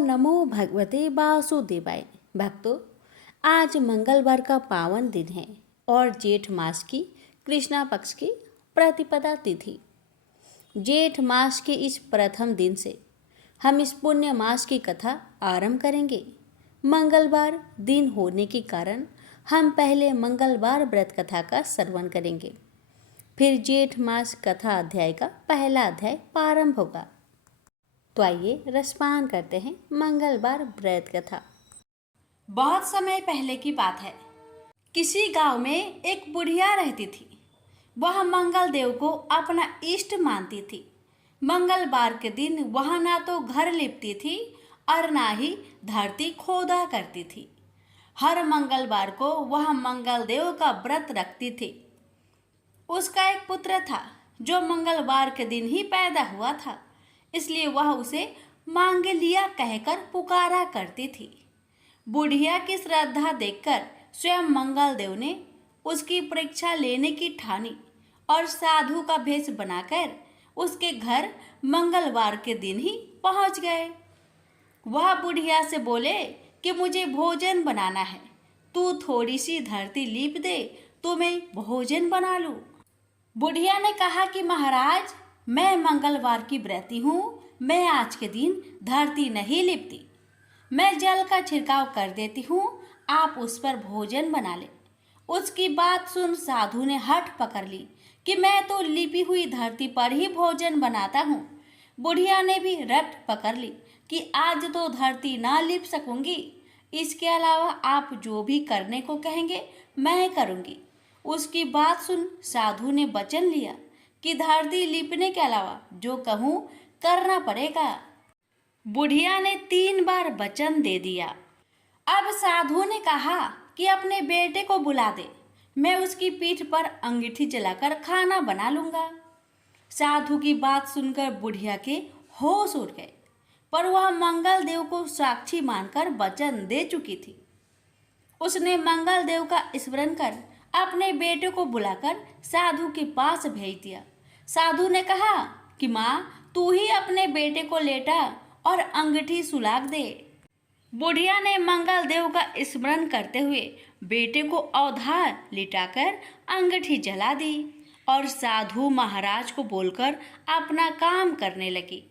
नमो भगवते वासुदेवाय। भक्तों, आज मंगलवार का पावन दिन है और जेठ मास की कृष्णा पक्ष की प्रतिपदा तिथि। जेठ मास के इस प्रथम दिन से हम इस पुण्य मास की कथा आरंभ करेंगे। मंगलवार दिन होने के कारण हम पहले मंगलवार व्रत कथा का श्रवण करेंगे, फिर जेठ मास कथा अध्याय का पहला अध्याय प्रारंभ होगा। तो आइए रसपान करते हैं मंगलवार व्रत कथा। बहुत समय पहले की बात है। किसी गांव में एक बुढ़िया रहती थी। वह मंगल देव को अपना इष्ट मानती थी। मंगलवार के दिन वह ना तो घर लिपती थी और ना ही धरती खोदा करती थी। हर मंगलवार को वह मंगल देव का व्रत रखती थी। उसका एक पुत्र था जो मंगलवार के दिन ही पैदा हुआ था, इसलिए वह उसे मांगलिया कहकर पुकारा करती थी। बुढ़िया की श्रद्धा देखकर स्वयं मंगल देव ने उसकी परीक्षा लेने की ठानी और साधु का भेष बनाकर उसके घर मंगलवार के दिन ही पहुंच गए। वह बुढ़िया से बोले कि मुझे भोजन बनाना है, तू थोड़ी सी धरती लीप दे तो मैं भोजन बना लूं। बुढ़िया ने कहा कि महाराज, मैं मंगलवार की व्रती हूँ, मैं आज के दिन धरती नहीं लिपती। मैं जल का छिड़काव कर देती हूँ, आप उस पर भोजन बना ले। उसकी बात सुन साधु ने हठ पकड़ ली कि मैं तो लिपी हुई धरती पर ही भोजन बनाता हूँ। बुढ़िया ने भी रट पकड़ ली कि आज तो धरती ना लिप सकूंगी, इसके अलावा आप जो भी करने को कहेंगे मैं करूँगी। उसकी बात सुन साधु ने वचन लिया कि धरती लिपने के अलावा जो कहूँ करना पड़ेगा। बुढ़िया ने 3 बार वचन दे दिया। अब साधु ने कहा कि अपने बेटे को बुला दे, मैं उसकी पीठ पर अंगीठी जलाकर खाना बना लूँगा। साधु की बात सुनकर बुढ़िया के होश उड़ गए, पर वह मंगल देव को साक्षी मानकर वचन दे चुकी थी। उसने मंगल देव का स्मरण कर अपने बेटे को बुलाकर साधु के पास भेज दिया। साधु ने कहा कि माँ, तू ही अपने बेटे को लेटा और अंगीठी सुलाग दे। बुढ़िया ने मंगल देव का स्मरण करते हुए बेटे को अवधार लिटाकर अंगीठी जला दी और साधु महाराज को बोलकर अपना काम करने लगी।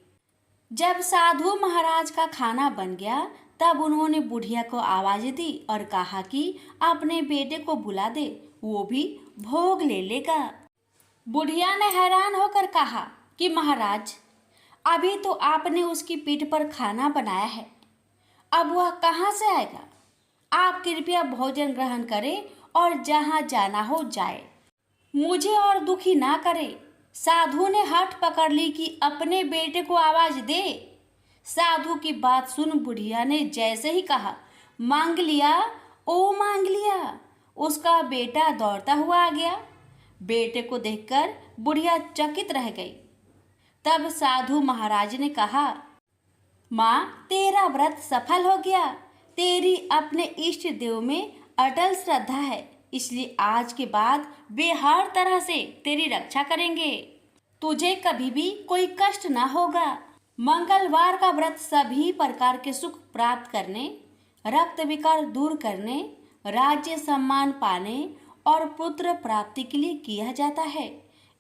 जब साधु महाराज का खाना बन गया तब उन्होंने बुढ़िया को आवाज दी और कहा कि अपने बेटे को बुला दे, वो भी भोग ले लेगा। बुढ़िया ने हैरान होकर कहा कि महाराज, अभी तो आपने उसकी पीठ पर खाना बनाया है, अब वह कहाँ से आएगा? आप कृपया भोजन ग्रहण करें और जहाँ जाना हो जाए, मुझे और दुखी ना करे। साधु ने हठ पकड़ ली कि अपने बेटे को आवाज दे। साधु की बात सुन बुढ़िया ने जैसे ही कहा, मांग लिया, ओ मांग लिया, उसका बेटा दौड़ता हुआ आ गया। बेटे को देखकर बुढ़िया चकित रह गई। तब साधु महाराज ने कहा, माँ, तेरा व्रत सफल हो गया। तेरी अपने इष्ट देव में अटल श्रद्धा है, इसलिए आज के बाद वे हर तरह से तेरी रक्षा करेंगे। तुझे कभी भी कोई कष्ट ना होगा। मंगलवार का व्रत सभी प्रकार के सुख प्राप्त करने, रक्त विकार दूर करने, राज्य सम्मान पाने और पुत्र प्राप्ति के लिए किया जाता है।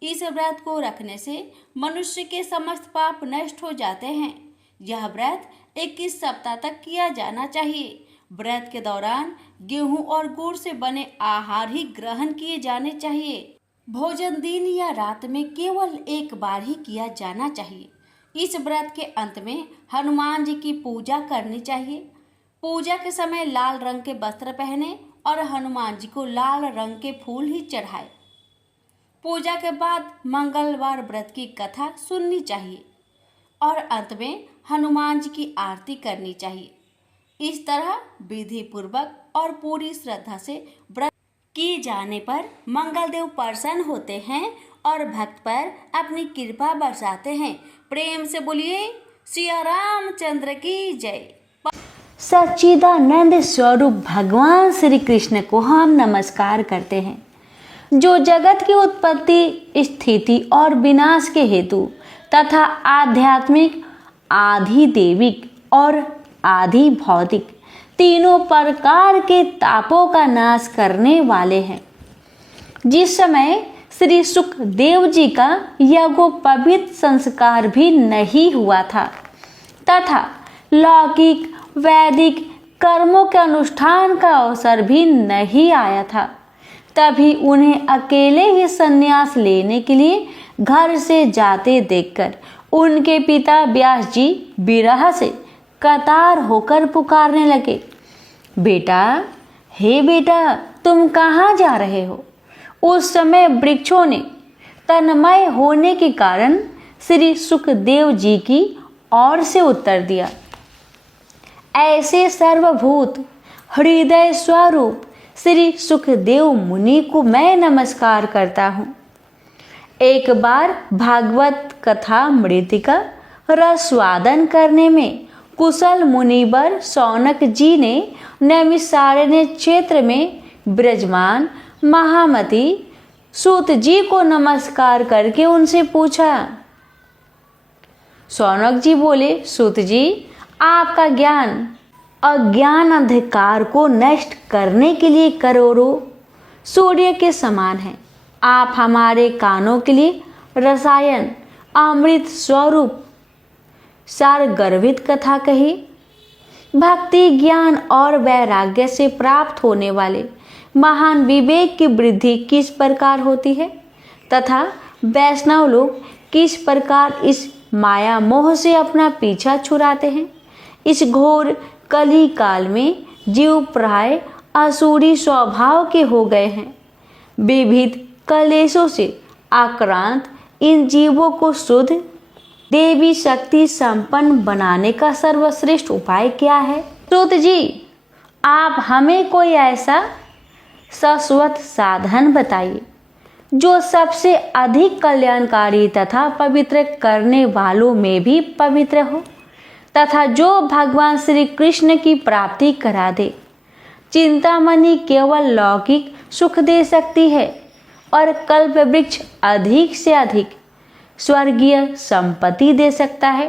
इस व्रत को रखने से मनुष्य के समस्त पाप नष्ट हो जाते हैं। यह व्रत 21 सप्ताह तक किया जाना चाहिए। व्रत के दौरान गेहूं और गुड़ से बने आहार ही ग्रहण किए जाने चाहिए। भोजन दिन या रात में केवल एक बार ही किया जाना चाहिए। इस व्रत के अंत में हनुमान जी की पूजा करनी चाहिए। पूजा के समय लाल रंग के वस्त्र पहने और हनुमान जी को लाल रंग के फूल ही चढ़ाए। पूजा के बाद मंगलवार व्रत की कथा सुननी चाहिए और अंत में हनुमान जी की आरती करनी चाहिए। इस तरह विधि पूर्वक और पूरी श्रद्धा से व्रत किए जाने पर मंगल देव प्रसन्न होते हैं और भक्त पर अपनी कृपा बरसाते हैं। प्रेम से बोलिए सिया रामचंद्र की जय। सच्चिदानंद स्वरूप भगवान श्री कृष्ण को हम नमस्कार करते हैं, जो जगत की उत्पत्ति, स्थिति और विनाश के हेतु तथा आध्यात्मिक, आधिदैविक और आदि भौतिक तीनों प्रकार के तापों का नाश करने वाले हैं। जिस समय श्री सुखदेव जी का यज्ञोपवीत संस्कार भी नहीं हुआ था तथा लौकिक वैदिक कर्मों के अनुष्ठान का अवसर भी नहीं आया था, तभी उन्हें अकेले ही संन्यास लेने के लिए घर से जाते देखकर उनके पिता व्यास जी विरह से कतार होकर पुकारने लगे, बेटा, हे बेटा, तुम कहाँ जा रहे हो? उस समय वृक्षों ने तन्मय होने के कारण श्री सुखदेव जी की ओर से उत्तर दिया, ऐसे सर्वभूत हृदय स्वरूप श्री सुखदेव मुनि को मैं नमस्कार करता हूँ। एक बार भागवत कथा मृतिका रसवादन करने में कुशल मुनिवर शौनक जी ने नैमिषारण्य क्षेत्र में विराजमान महामती सूत जी को नमस्कार करके उनसे पूछा। शौनक जी बोले, सूत जी, आपका ज्ञान अज्ञान अंधकार को नष्ट करने के लिए करोड़ों सूर्य के समान है। आप हमारे कानों के लिए रसायन अमृत स्वरूप सार गर्भित कथा कही। भक्ति ज्ञान और वैराग्य से प्राप्त होने वाले महान विवेक की वृद्धि किस प्रकार होती है तथा वैष्णव लोग किस प्रकार इस माया मोह से अपना पीछा छुड़ाते हैं। इस घोर कली काल में जीव प्राय असुरी स्वभाव के हो गए हैं। विविध कलेशों से आक्रांत इन जीवों को शुद्ध देवी शक्ति संपन्न बनाने का सर्वश्रेष्ठ उपाय क्या है? सूत जी, आप हमें कोई ऐसा शाश्वत साधन बताइए जो सबसे अधिक कल्याणकारी तथा पवित्र करने वालों में भी पवित्र हो तथा जो भगवान श्री कृष्ण की प्राप्ति करा दे। चिंतामणि केवल लौकिक सुख दे सकती है और कल्प वृक्ष अधिक से अधिक स्वर्गीय संपत्ति दे सकता है,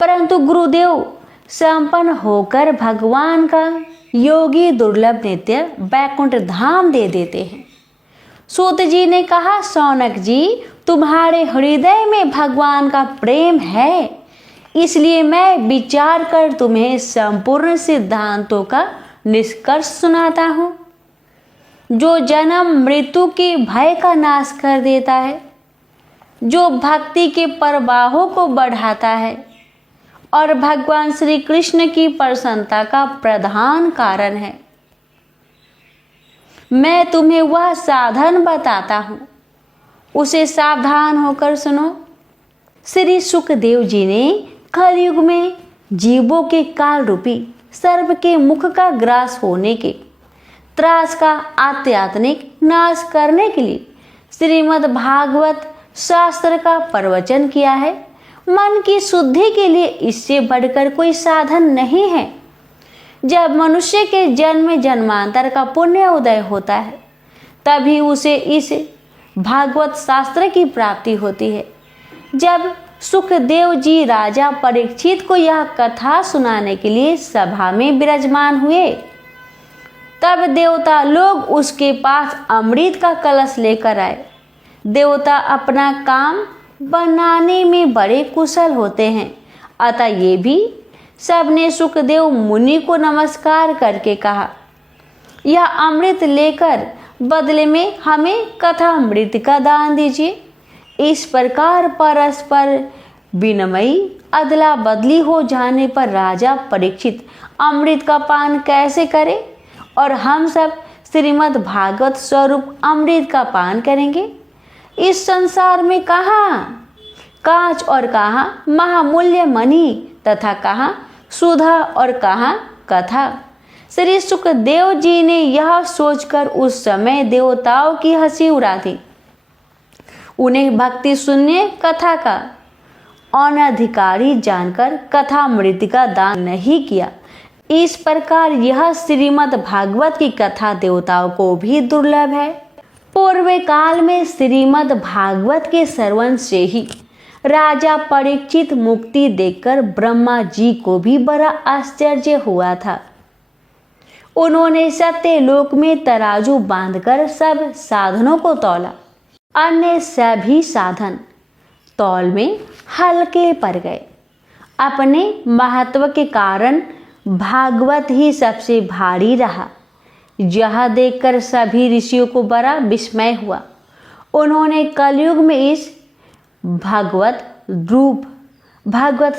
परंतु गुरुदेव संपन्न होकर भगवान का योगी दुर्लभ नित्य वैकुंठ धाम दे देते हैं। सूत जी ने कहा, शौनक जी, तुम्हारे हृदय में भगवान का प्रेम है, इसलिए मैं विचार कर तुम्हें संपूर्ण सिद्धांतों का निष्कर्ष सुनाता हूँ, जो जन्म मृत्यु के भय का नाश कर देता है, जो भक्ति के प्रवाहों को बढ़ाता है और भगवान श्री कृष्ण की प्रसन्नता का प्रधान कारण है। मैं तुम्हें वह साधन बताता हूँ, उसे सावधान होकर सुनो। श्री सुखदेव जी ने कलयुग में जीवों के काल रूपी सर्प के मुख का ग्रास होने के त्रास का आध्यात्मिक नाश करने के लिए श्रीमद् भागवत शास्त्र का प्रवचन किया है। मन की शुद्धि के लिए इससे बढ़कर कोई साधन नहीं है। जब मनुष्य के जन्म जन्मांतर का पुण्य उदय होता है तभी उसे इस भागवत शास्त्र की प्राप्ति होती है। जब सुखदेव जी राजा परीक्षित को यह कथा सुनाने के लिए सभा में विराजमान हुए तब देवता लोग उसके पास अमृत का कलश लेकर आए। देवता अपना काम बनाने में बड़े कुशल होते हैं, अतः ये भी सबने सुखदेव मुनि को नमस्कार करके कहा, यह अमृत लेकर बदले में हमें कथा अमृत का दान दीजिए। इस प्रकार परस्पर विनिमयी अदला बदली हो जाने पर राजा परीक्षित अमृत का पान कैसे करे और हम सब श्रीमद् भागवत स्वरूप अमृत का पान करेंगे। इस संसार में कहाँ कांच और कहाँ महामूल्य मणि तथा कहाँ सुधा और कहाँ कथा। श्री सुखदेव जी ने यह सोचकर उस समय देवताओं की हंसी उड़ा दी। उन्हें भक्ति शून्य कथा का अनधिकारी जानकर कथा अमृत का दान नहीं किया। इस प्रकार यह श्रीमद् भागवत की कथा देवताओं को भी दुर्लभ है। पूर्व काल में श्रीमद् भागवत के श्रवण से ही राजा परीक्षित मुक्ति देखकर ब्रह्मा जी को भी बड़ा आश्चर्य हुआ था। उन्होंने सत्यलोक में तराजू बांधकर सब साधनों को तौला। अन्य सभी साधन तौल में हल्के पड़ गए। अपने महत्व के कारण भागवत ही सबसे भारी रहा। यह देखकर सभी ऋषियों को बड़ा विस्मय हुआ। उन्होंने कलयुग में इस भागवत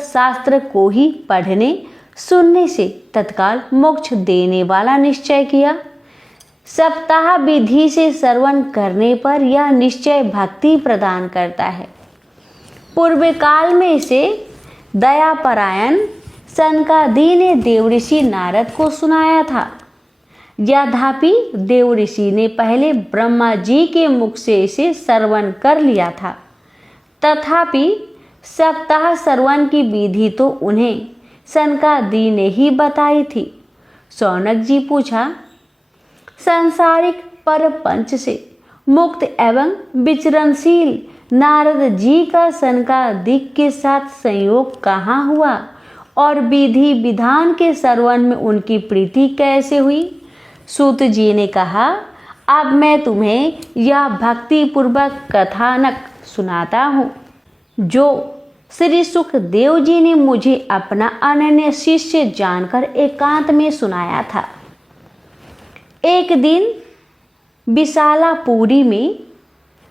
शास्त्र को ही पढ़ने सुनने से तत्काल मोक्ष देने वाला निश्चय किया। सप्ताह विधि से श्रवण करने पर यह निश्चय भक्ति प्रदान करता है। पूर्व काल में इसे दयापरायण सनकादि ने देवऋषि नारद को सुनाया था। यद्यपि देवऋषि ने पहले ब्रह्मा जी के मुख से इसे श्रवण कर लिया था, तथापि सप्ताह श्रवण की विधि तो उन्हें सनकादि ने ही बताई थी। शौनक जी पूछा, सांसारिक परपंच से मुक्त एवं विचरणशील नारद जी का सनकादिक के साथ संयोग कहाँ हुआ और विधि विधान के श्रवण में उनकी प्रीति कैसे हुई? सूत जी ने कहा, अब मैं तुम्हें यह भक्ति पूर्वक कथानक सुनाता हूँ जो श्री सुखदेव जी ने मुझे अपना अनन्य शिष्य जानकर एकांत में सुनाया था। एक दिन विशालापुरी में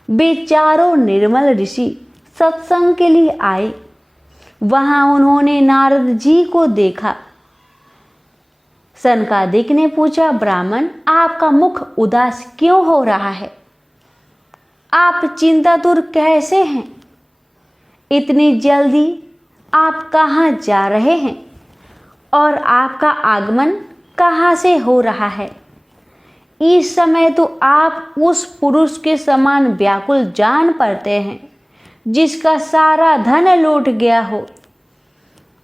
वे चारों निर्मल ऋषि सत्संग के लिए आए। वहां उन्होंने नारद जी को देखा। सनकादिक ने पूछा, ब्राह्मण, आपका मुख उदास क्यों हो रहा है? आप चिंतातुर कैसे हैं? इतनी जल्दी आप कहाँ जा रहे हैं और आपका आगमन कहाँ से हो रहा है? इस समय तो आप उस पुरुष के समान व्याकुल जान पड़ते हैं जिसका सारा धन लूट गया हो।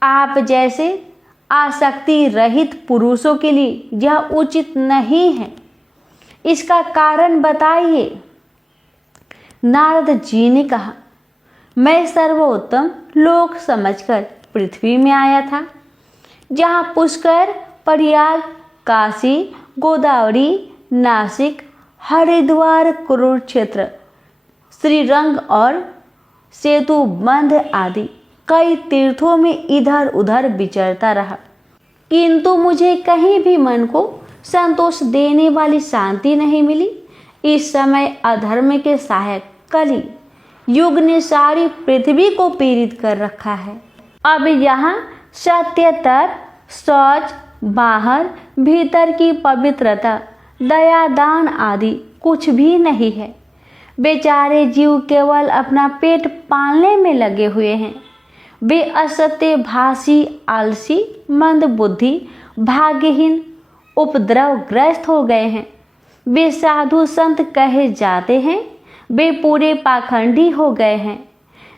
आप जैसे आसक्ति रहित पुरुषों के लिए यह उचित नहीं है। इसका कारण बताइए। नारद जी ने कहा, मैं सर्वोत्तम लोक समझकर पृथ्वी में आया था, जहाँ पुष्कर, प्रयाग, काशी, गोदावरी, नासिक, हरिद्वार, कुरुक्षेत्र, श्रीरंग और सेतुबंध आदि कई तीर्थों में इधर उधर विचरता रहा, किंतु मुझे कहीं भी मन को संतोष देने वाली शांति नहीं मिली। इस समय अधर्म के सहायक कली युग ने सारी पृथ्वी को पीड़ित कर रखा है। अब यहाँ सत्य, तप, शौच, बाहर भीतर की पवित्रता, दया, दान आदि कुछ भी नहीं है। बेचारे जीव केवल अपना पेट पालने में लगे हुए हैं। वे असत्य भाषी, आलसी, मंद बुद्धि, भाग्यहीन, उपद्रवग्रस्त हो गए हैं। वे साधु संत कहे जाते हैं, वे पूरे पाखंडी हो गए हैं।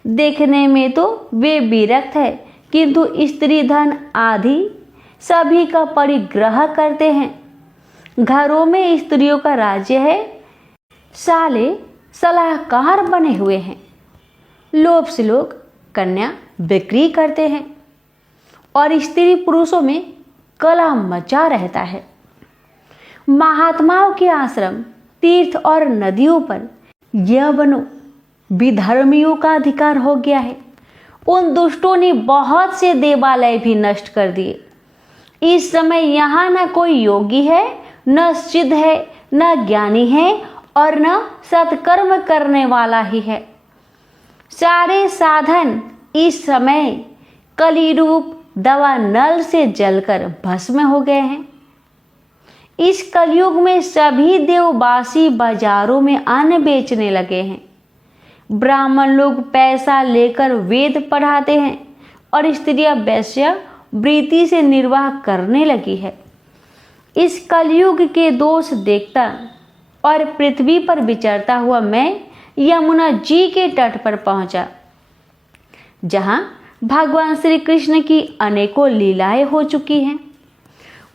देखने में तो वे विरक्त है, किंतु स्त्री धन आदि सभी का परिग्रह करते हैं। घरों में स्त्रियों का राज्य है। साले सलाहकार बने हुए हैं। लोभ से लोग कन्या बिक्री करते हैं और स्त्री पुरुषों में कलह मचा रहता है। महात्माओं के आश्रम, तीर्थ और नदियों पर यवनों, विधर्मियों का अधिकार हो गया है। उन दुष्टों ने बहुत से देवालय भी नष्ट कर दिए। इस समय यहाँ न कोई योगी है, न सिद्ध है, न ज्ञानी है और न सत्कर्म करने वाला ही है। सारे साधन इस समय कली रूप दवा नल से जलकर भस्म हो गए हैं। इस कलयुग में सभी देववासी बाजारों में अन्न बेचने लगे हैं। ब्राह्मण लोग पैसा लेकर वेद पढ़ाते हैं और स्त्रियां वैश्या वृत्ति से निर्वाह करने लगी है। इस कलयुग के दोष देखता और पृथ्वी पर विचरता हुआ मैं यमुना जी के तट पर पहुंचा, जहां भगवान श्री कृष्ण की अनेकों लीलाएं हो चुकी हैं।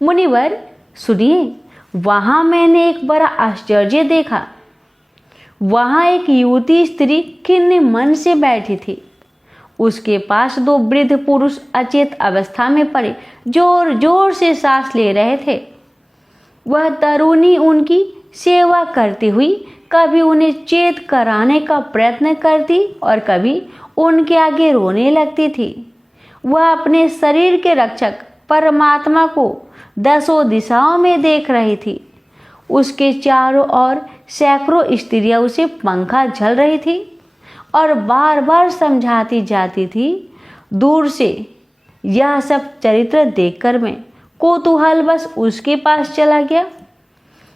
मुनिवर सुनिए, वहां मैंने एक बड़ा आश्चर्य देखा। वहां एक युवती स्त्री खिन्न मन से बैठी थी। उसके पास दो वृद्ध पुरुष अचेत अवस्था में पड़े जोर जोर से सांस ले रहे थे। वह तरुणी उनकी सेवा करती हुई कभी उन्हें चेत कराने का प्रयत्न करती और कभी उनके आगे रोने लगती थी। वह अपने शरीर के रक्षक परमात्मा को दसों दिशाओं में देख रही थी। उसके चारों ओर सैकड़ों स्त्रियां उसे पंखा झल रही थी और बार बार समझाती जाती थी। दूर से यह सब चरित्र देखकर मैं कौतूहलवश उसके पास चला गया।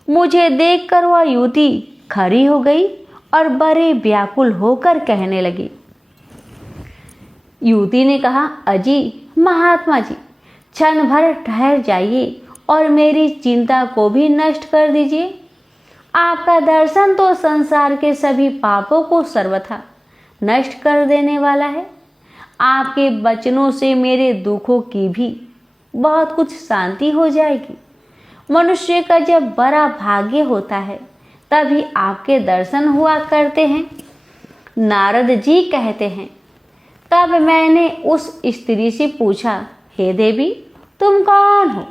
मुझे देखकर वह युवती खड़ी हो गई और बड़े व्याकुल होकर कहने लगी। युवती ने कहा, अजी महात्मा जी, क्षण भर ठहर जाइए और मेरी चिंता को भी नष्ट कर दीजिए। आपका दर्शन तो संसार के सभी पापों को सर्वथा नष्ट कर देने वाला है। आपके वचनों से मेरे दुखों की भी बहुत कुछ शांति हो जाएगी। मनुष्य का जब बड़ा भाग्य होता है तभी आपके दर्शन हुआ करते हैं। नारद जी कहते हैं, तब मैंने उस स्त्री से पूछा, हे देवी, तुम कौन हो?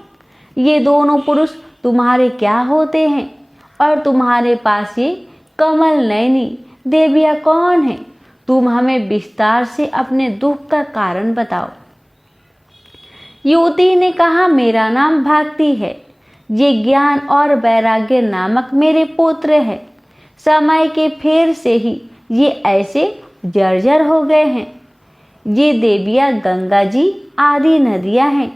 ये दोनों पुरुष तुम्हारे क्या होते हैं और तुम्हारे पास ये कमल नयनी देवियाँ कौन है? तुम हमें विस्तार से अपने दुख का कारण बताओ। युवती ने कहा, मेरा नाम भक्ति है। ये ज्ञान और वैराग्य नामक मेरे पुत्र है। समय के फेर से ही ये ऐसे जर्जर हो गए हैं। ये देवियाँ गंगा जी आदि नदियाँ हैं।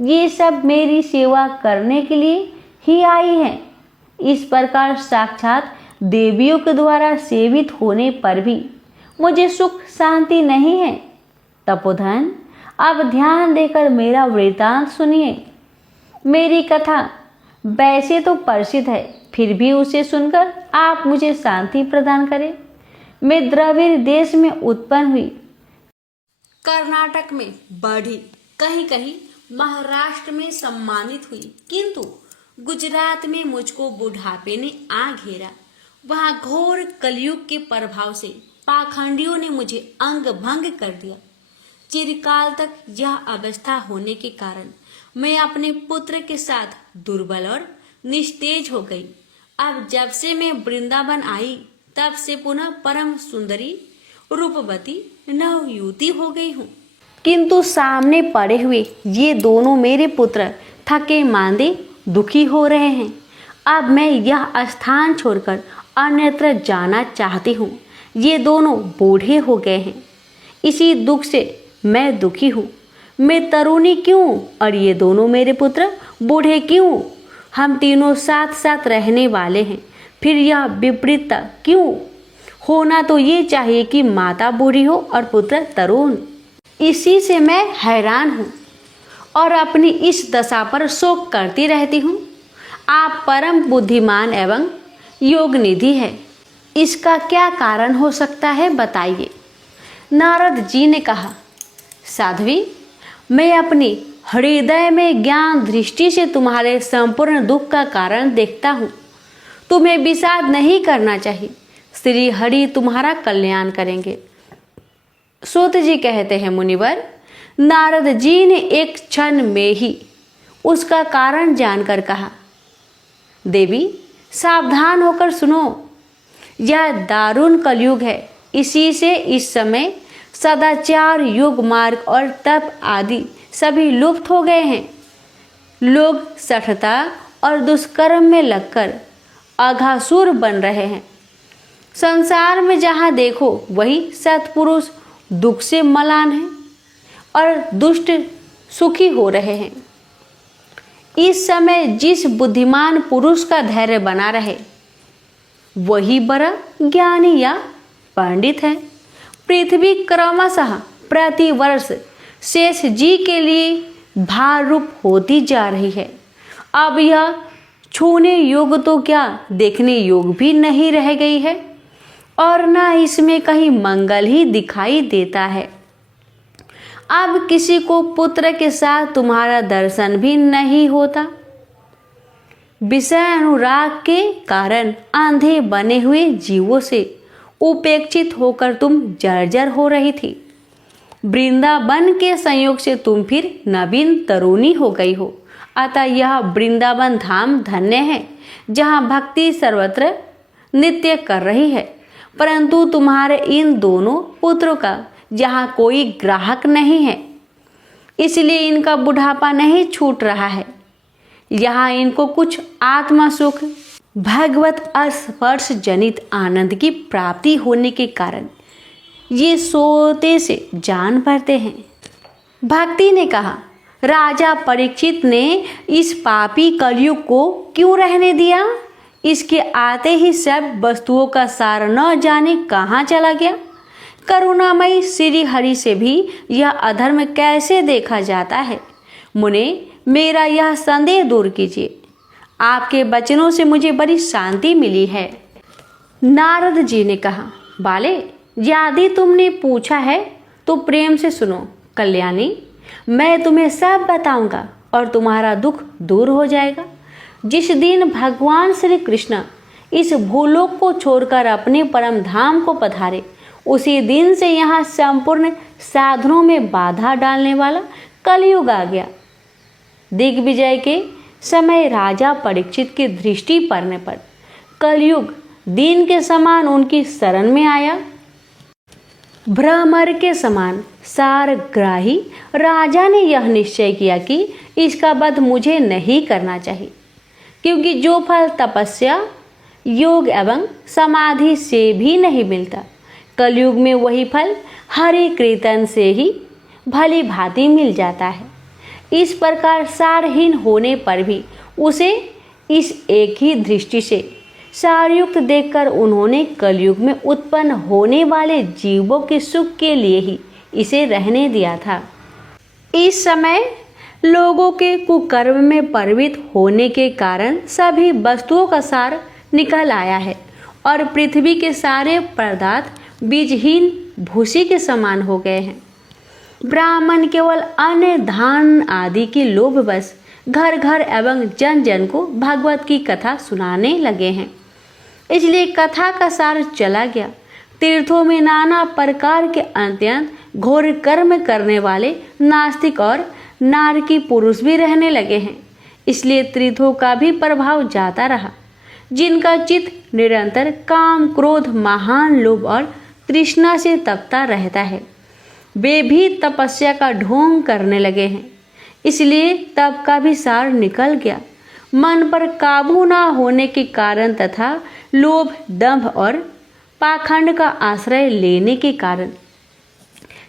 ये सब मेरी सेवा करने के लिए ही आई हैं। इस प्रकार साक्षात देवियों के द्वारा सेवित होने पर भी मुझे सुख शांति नहीं है। तपोधन, अब ध्यान देकर मेरा वृतांत सुनिए। मेरी कथा वैसे तो प्रसिद्ध है, फिर भी उसे सुनकर आप मुझे शांति प्रदान करें। मैं द्रविड़ देश में उत्पन्न हुई, कर्नाटक में बढ़ी, कहीं कहीं महाराष्ट्र में सम्मानित हुई, किंतु गुजरात में मुझको बुढ़ापे ने आ घेरा। वहां घोर कलयुग के प्रभाव से पाखंडियों ने मुझे अंग भंग कर दिया। चिरकाल तक यह अवस्था होने के कारण मैं अपने पुत्र के साथ दुर्बल और निस्तेज हो गई। अब जब से मैं वृंदावन आई तब से पुनः परम सुंदरी रूपवती नवयुवती हो गई हूँ। किंतु सामने पड़े हुए ये दोनों मेरे पुत्र थके मांदे दुखी हो रहे हैं। अब मैं यह स्थान छोड़कर अन्यत्र जाना चाहती हूँ। ये दोनों बूढ़े हो गए हैं, इसी दुख से मैं दुखी हूँ। मैं तरुणी क्यों और ये दोनों मेरे पुत्र बूढ़े क्यों? हम तीनों साथ साथ रहने वाले हैं, फिर यह विपरीतता क्यों? होना तो ये चाहिए कि माता बूढ़ी हो और पुत्र तरुण। इसी से मैं हैरान हूँ और अपनी इस दशा पर शोक करती रहती हूँ। आप परम बुद्धिमान एवं योग निधि है, इसका क्या कारण हो सकता है, बताइए। नारद जी ने कहा, साध्वी, मैं अपनी हृदय में ज्ञान दृष्टि से तुम्हारे संपूर्ण दुख का कारण देखता हूँ। तुम्हें विषाद नहीं करना चाहिए। श्री हरि तुम्हारा कल्याण करेंगे। सूत जी कहते हैं, मुनिवर, नारद जी ने एक क्षण में ही उसका कारण जानकर कहा, देवी सावधान होकर सुनो, यह दारुण कलयुग है। इसी से इस समय सदाचार, युग मार्ग और तप आदि सभी लुप्त हो गए हैं। लोग सठता और दुष्कर्म में लगकर अघासुर बन रहे हैं। संसार में जहाँ देखो वही सत्पुरुष दुख से मलान है और दुष्ट सुखी हो रहे हैं। इस समय जिस बुद्धिमान पुरुष का धैर्य बना रहे वही बड़ा ज्ञानी या पंडित है। पृथ्वी क्रमशः प्रति वर्ष शेष जी के लिए भार रूप होती जा रही है। अब यह छूने योग तो क्या, देखने योग भी नहीं रह गई है और न इसमें कहीं मंगल ही दिखाई देता है। अब किसी को पुत्र के साथ तुम्हारा दर्शन भी नहीं होता। विषय अनुराग के कारण अंधे बने हुए जीवों से उपेक्षित होकर तुम जर्जर हो रही थी। वृंदावन के संयोग से तुम फिर नवीन तरुणी हो गई हो। अतः यह वृंदावन धाम धन्य है, जहाँ भक्ति सर्वत्र नृत्य कर रही है। परंतु तुम्हारे इन दोनों पुत्रों का यहाँ कोई ग्राहक नहीं है, इसलिए इनका बुढ़ापा नहीं छूट रहा है। यहाँ इनको कुछ आत्मा सुख, भगवत स्पर्श जनित आनंद की प्राप्ति होने के कारण ये सोते से जान पड़ते हैं। भक्ति ने कहा, राजा परीक्षित ने इस पापी कलयुग को क्यों रहने दिया? इसके आते ही सब वस्तुओं का सार न जाने कहाँ चला गया। करुणामयी श्री हरि से भी यह अधर्म कैसे देखा जाता है? मुने, मेरा यह संदेह दूर कीजिए। आपके वचनों से मुझे बड़ी शांति मिली है। नारद जी ने कहा, बाले, यदि तुमने पूछा है तो प्रेम से सुनो। कल्याणी, मैं तुम्हें सब बताऊंगा और तुम्हारा दुख दूर हो जाएगा। जिस दिन भगवान श्री कृष्ण इस भूलोक को छोड़कर अपने परम धाम को पधारे, उसी दिन से यहाँ संपूर्ण साधनों में बाधा डालने वाला कलयुग आ गया। दिग्विजय के समय राजा परीक्षित की दृष्टि पड़ने पर कलयुग दिन के समान उनकी शरण में आया। भ्रमर के समान सारग्राही राजा ने यह निश्चय किया कि इसका वध मुझे नहीं करना चाहिए, क्योंकि जो फल तपस्या, योग एवं समाधि से भी नहीं मिलता, कलयुग में वही फल हरि कीर्तन से ही भली भांति मिल जाता है। इस प्रकार सारहीन होने पर भी उसे इस एक ही दृष्टि से सारयुक्त देखकर उन्होंने कलयुग में उत्पन्न होने वाले जीवों के सुख के लिए ही इसे रहने दिया था। इस समय लोगों के कुकर्म में प्रवृत्त होने के कारण सभी वस्तुओं का सार निकल आया है और पृथ्वी के सारे पदार्थ बीजहीन भूसी के समान हो गए हैं। ब्राह्मण केवल अन्न धान आदि की लोभवश घर घर एवं जन जन को भागवत की कथा सुनाने लगे हैं, इसलिए कथा का सार चला गया। तीर्थों में नाना प्रकार के अत्यंत घोर कर्म करने वाले नास्तिक और नारकी पुरुष भी रहने लगे हैं, इसलिए तीर्थों का भी प्रभाव जाता रहा। जिनका चित्त निरंतर काम, क्रोध, महान लोभ और तृष्णा से तपता रहता है, वे भी तपस्या का ढोंग करने लगे हैं, इसलिए तप का भी सार निकल गया। मन पर काबू ना होने के कारण तथा लोभ, दंभ और पाखंड का आश्रय लेने के कारण,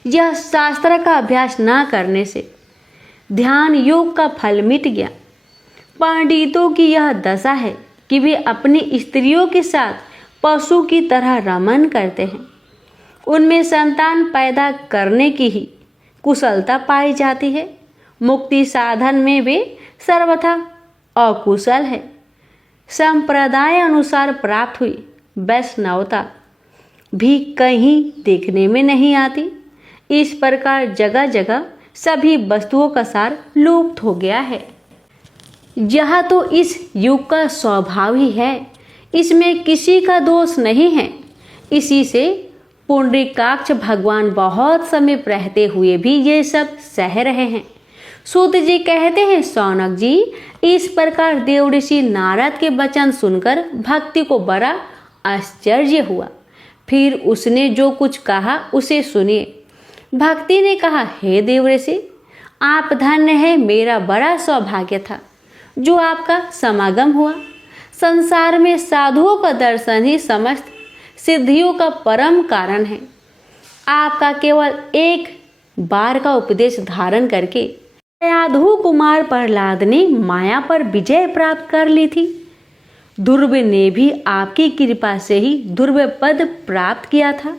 यह शास्त्र का अभ्यास ना करने से ध्यान योग का फल मिट गया। पंडितों की यह दशा है कि वे अपनी स्त्रियों के साथ पशु की तरह रमन करते हैं। उनमें संतान पैदा करने की ही कुशलता पाई जाती है। मुक्ति साधन में वे सर्वथा अकुशल है। संप्रदाय अनुसार प्राप्त हुई वैष्णवता भी कहीं देखने में नहीं आती। इस प्रकार जगह जगह सभी वस्तुओं का सार लुप्त हो गया है। यह तो इस युग का स्वभाव ही है, इसमें किसी का दोष नहीं है। इसी से पुंडरीकाक्ष भगवान बहुत समीप रहते हुए भी ये सब सह रहे हैं। सूत जी कहते हैं, शौनक जी, इस प्रकार देवऋषि नारद के वचन सुनकर भक्ति को बड़ा आश्चर्य हुआ। फिर उसने जो कुछ कहा उसे सुनिए। भक्ति ने कहा, हे देवऋषि, आप धन्य है। मेरा बड़ा सौभाग्य था जो आपका समागम हुआ। संसार में साधुओं का दर्शन ही समस्त सिद्धियों का परम कारण है। आपका केवल एक बार का उपदेश धारण करके साधु कुमार प्रहलाद ने माया पर विजय प्राप्त कर ली थी। ध्रुव ने भी आपकी कृपा से ही ध्रुव पद प्राप्त किया था।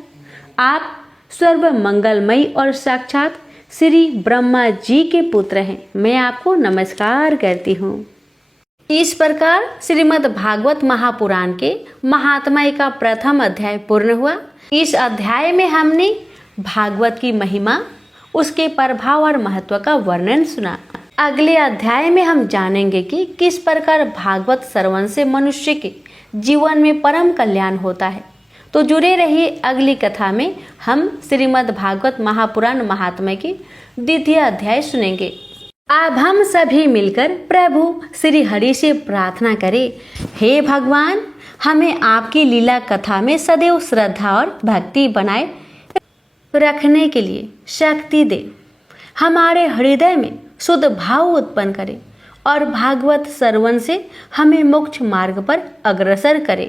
आप सर्व मंगलमयी और साक्षात श्री ब्रह्मा जी के पुत्र हैं। मैं आपको नमस्कार करती हूँ। इस प्रकार श्रीमद् भागवत महापुराण के महात्म्य का प्रथम अध्याय पूर्ण हुआ। इस अध्याय में हमने भागवत की महिमा, उसके प्रभाव और महत्व का वर्णन सुना। अगले अध्याय में हम जानेंगे कि किस प्रकार भागवत श्रवण से मनुष्य के जीवन में परम कल्याण होता है। तो जुड़े रहिए अगली कथा में। हम श्रीमद् भागवत महापुराण महात्म्य के द्वितीय अध्याय सुनेंगे। अब हम सभी मिलकर प्रभु श्री हरि से प्रार्थना करें, हे भगवान, हमें आपकी लीला कथा में सदैव श्रद्धा और भक्ति बनाए रखने के लिए शक्ति दे। हमारे हृदय में शुद्ध भाव उत्पन्न करे और भागवत श्रवण से हमें मोक्ष मार्ग पर अग्रसर करे।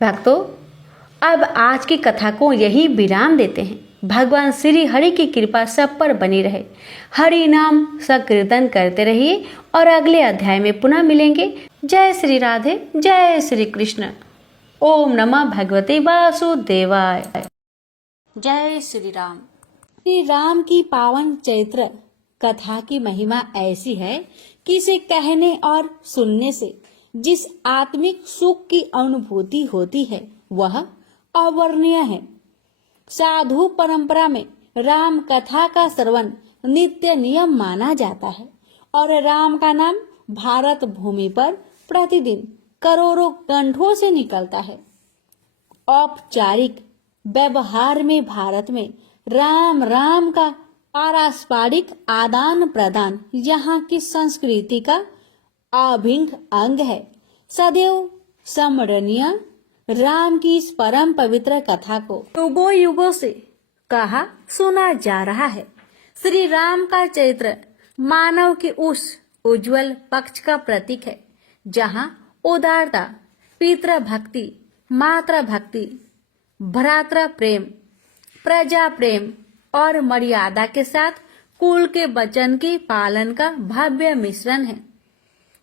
भक्तों, अब आज की कथा को यही विराम देते हैं। भगवान श्री हरि की कृपा सब पर बनी रहे। हरि नाम संकीर्तन करते रहिए और अगले अध्याय में पुनः मिलेंगे। जय श्री राधे, जय श्री कृष्ण। ओम नमः भगवते वासुदेवाय। जय श्री राम। श्री राम की पावन चैत्र कथा की महिमा ऐसी है कि इसे कहने और सुनने से जिस आत्मिक सुख की अनुभूति होती है वह अवर्णनीय है। साधु परंपरा में राम कथा का श्रवण नित्य नियम माना जाता है और राम का नाम भारत भूमि पर प्रतिदिन करोड़ों कंठों से निकलता है। औपचारिक व्यवहार में भारत में राम राम का पारस्परिक आदान प्रदान यहाँ की संस्कृति का अभिन्न अंग है। सदैव स्मरणीय राम की इस परम पवित्र कथा को युगों युगों से कहा सुना जा रहा है। श्री राम का चरित्र मानव के उस उज्जवल पक्ष का प्रतीक है जहाँ उदारता, पितृ भक्ति, मातृ भक्ति, भ्रातृ प्रेम, प्रजा प्रेम और मर्यादा के साथ कुल के वचन के पालन का भव्य मिश्रण है।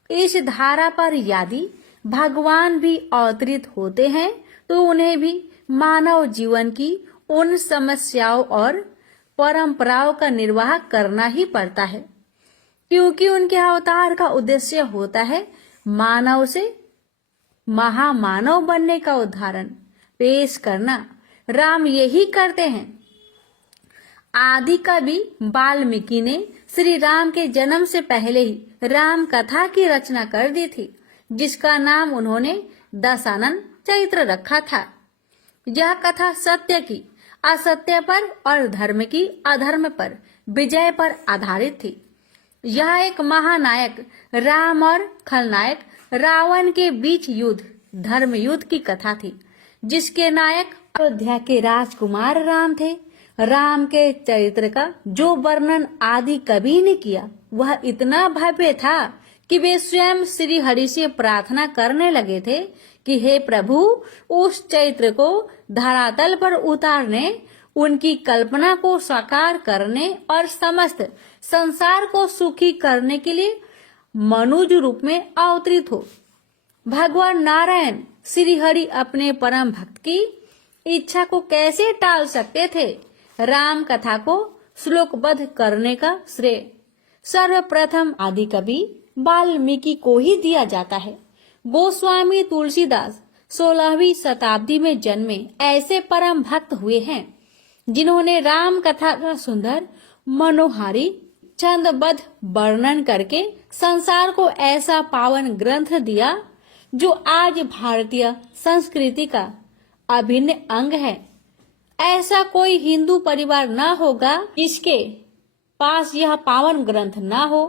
इस धारा पर यदि भगवान भी अवतरित होते हैं तो उन्हें भी मानव जीवन की उन समस्याओं और परंपराओं का निर्वाह करना ही पड़ता है, क्योंकि उनके अवतार का उद्देश्य होता है मानव से महामानव बनने का उदाहरण पेश करना। राम यही करते हैं। आदि कवि वाल्मीकि ने श्री राम के जन्म से पहले ही राम कथा की रचना कर दी थी, जिसका नाम उन्होंने दशानन चरित्र रखा था। यह कथा सत्य की असत्य पर और धर्म की अधर्म पर विजय पर आधारित थी। यह एक महानायक राम और खलनायक रावण के बीच युद्ध, धर्म युद्ध की कथा थी, जिसके नायक अयोध्या के राजकुमार राम थे। राम के चरित्र का जो वर्णन आदि कवि ने किया वह इतना भव्य था कि वे स्वयं श्री हरि से प्रार्थना करने लगे थे कि हे प्रभु, उस चरित्र को धरातल पर उतारने, उनकी कल्पना को साकार करने और समस्त संसार को सुखी करने के लिए मनुज रूप में अवतरित हो। भगवान नारायण श्री हरि अपने परम भक्त की इच्छा को कैसे टाल सकते थे। राम कथा को श्लोकबद्ध करने का श्रेय सर्वप्रथम आदि कवि वाल्मीकि को ही दिया जाता है। गोस्वामी तुलसीदास 16वीं शताब्दी में जन्मे ऐसे परम भक्त हुए हैं जिन्होंने राम कथा का सुंदर मनोहारी छंदबद्ध वर्णन करके संसार को ऐसा पावन ग्रंथ दिया जो आज भारतीय संस्कृति का अभिन्न अंग है। ऐसा कोई हिंदू परिवार न होगा जिसके पास यह पावन ग्रंथ न हो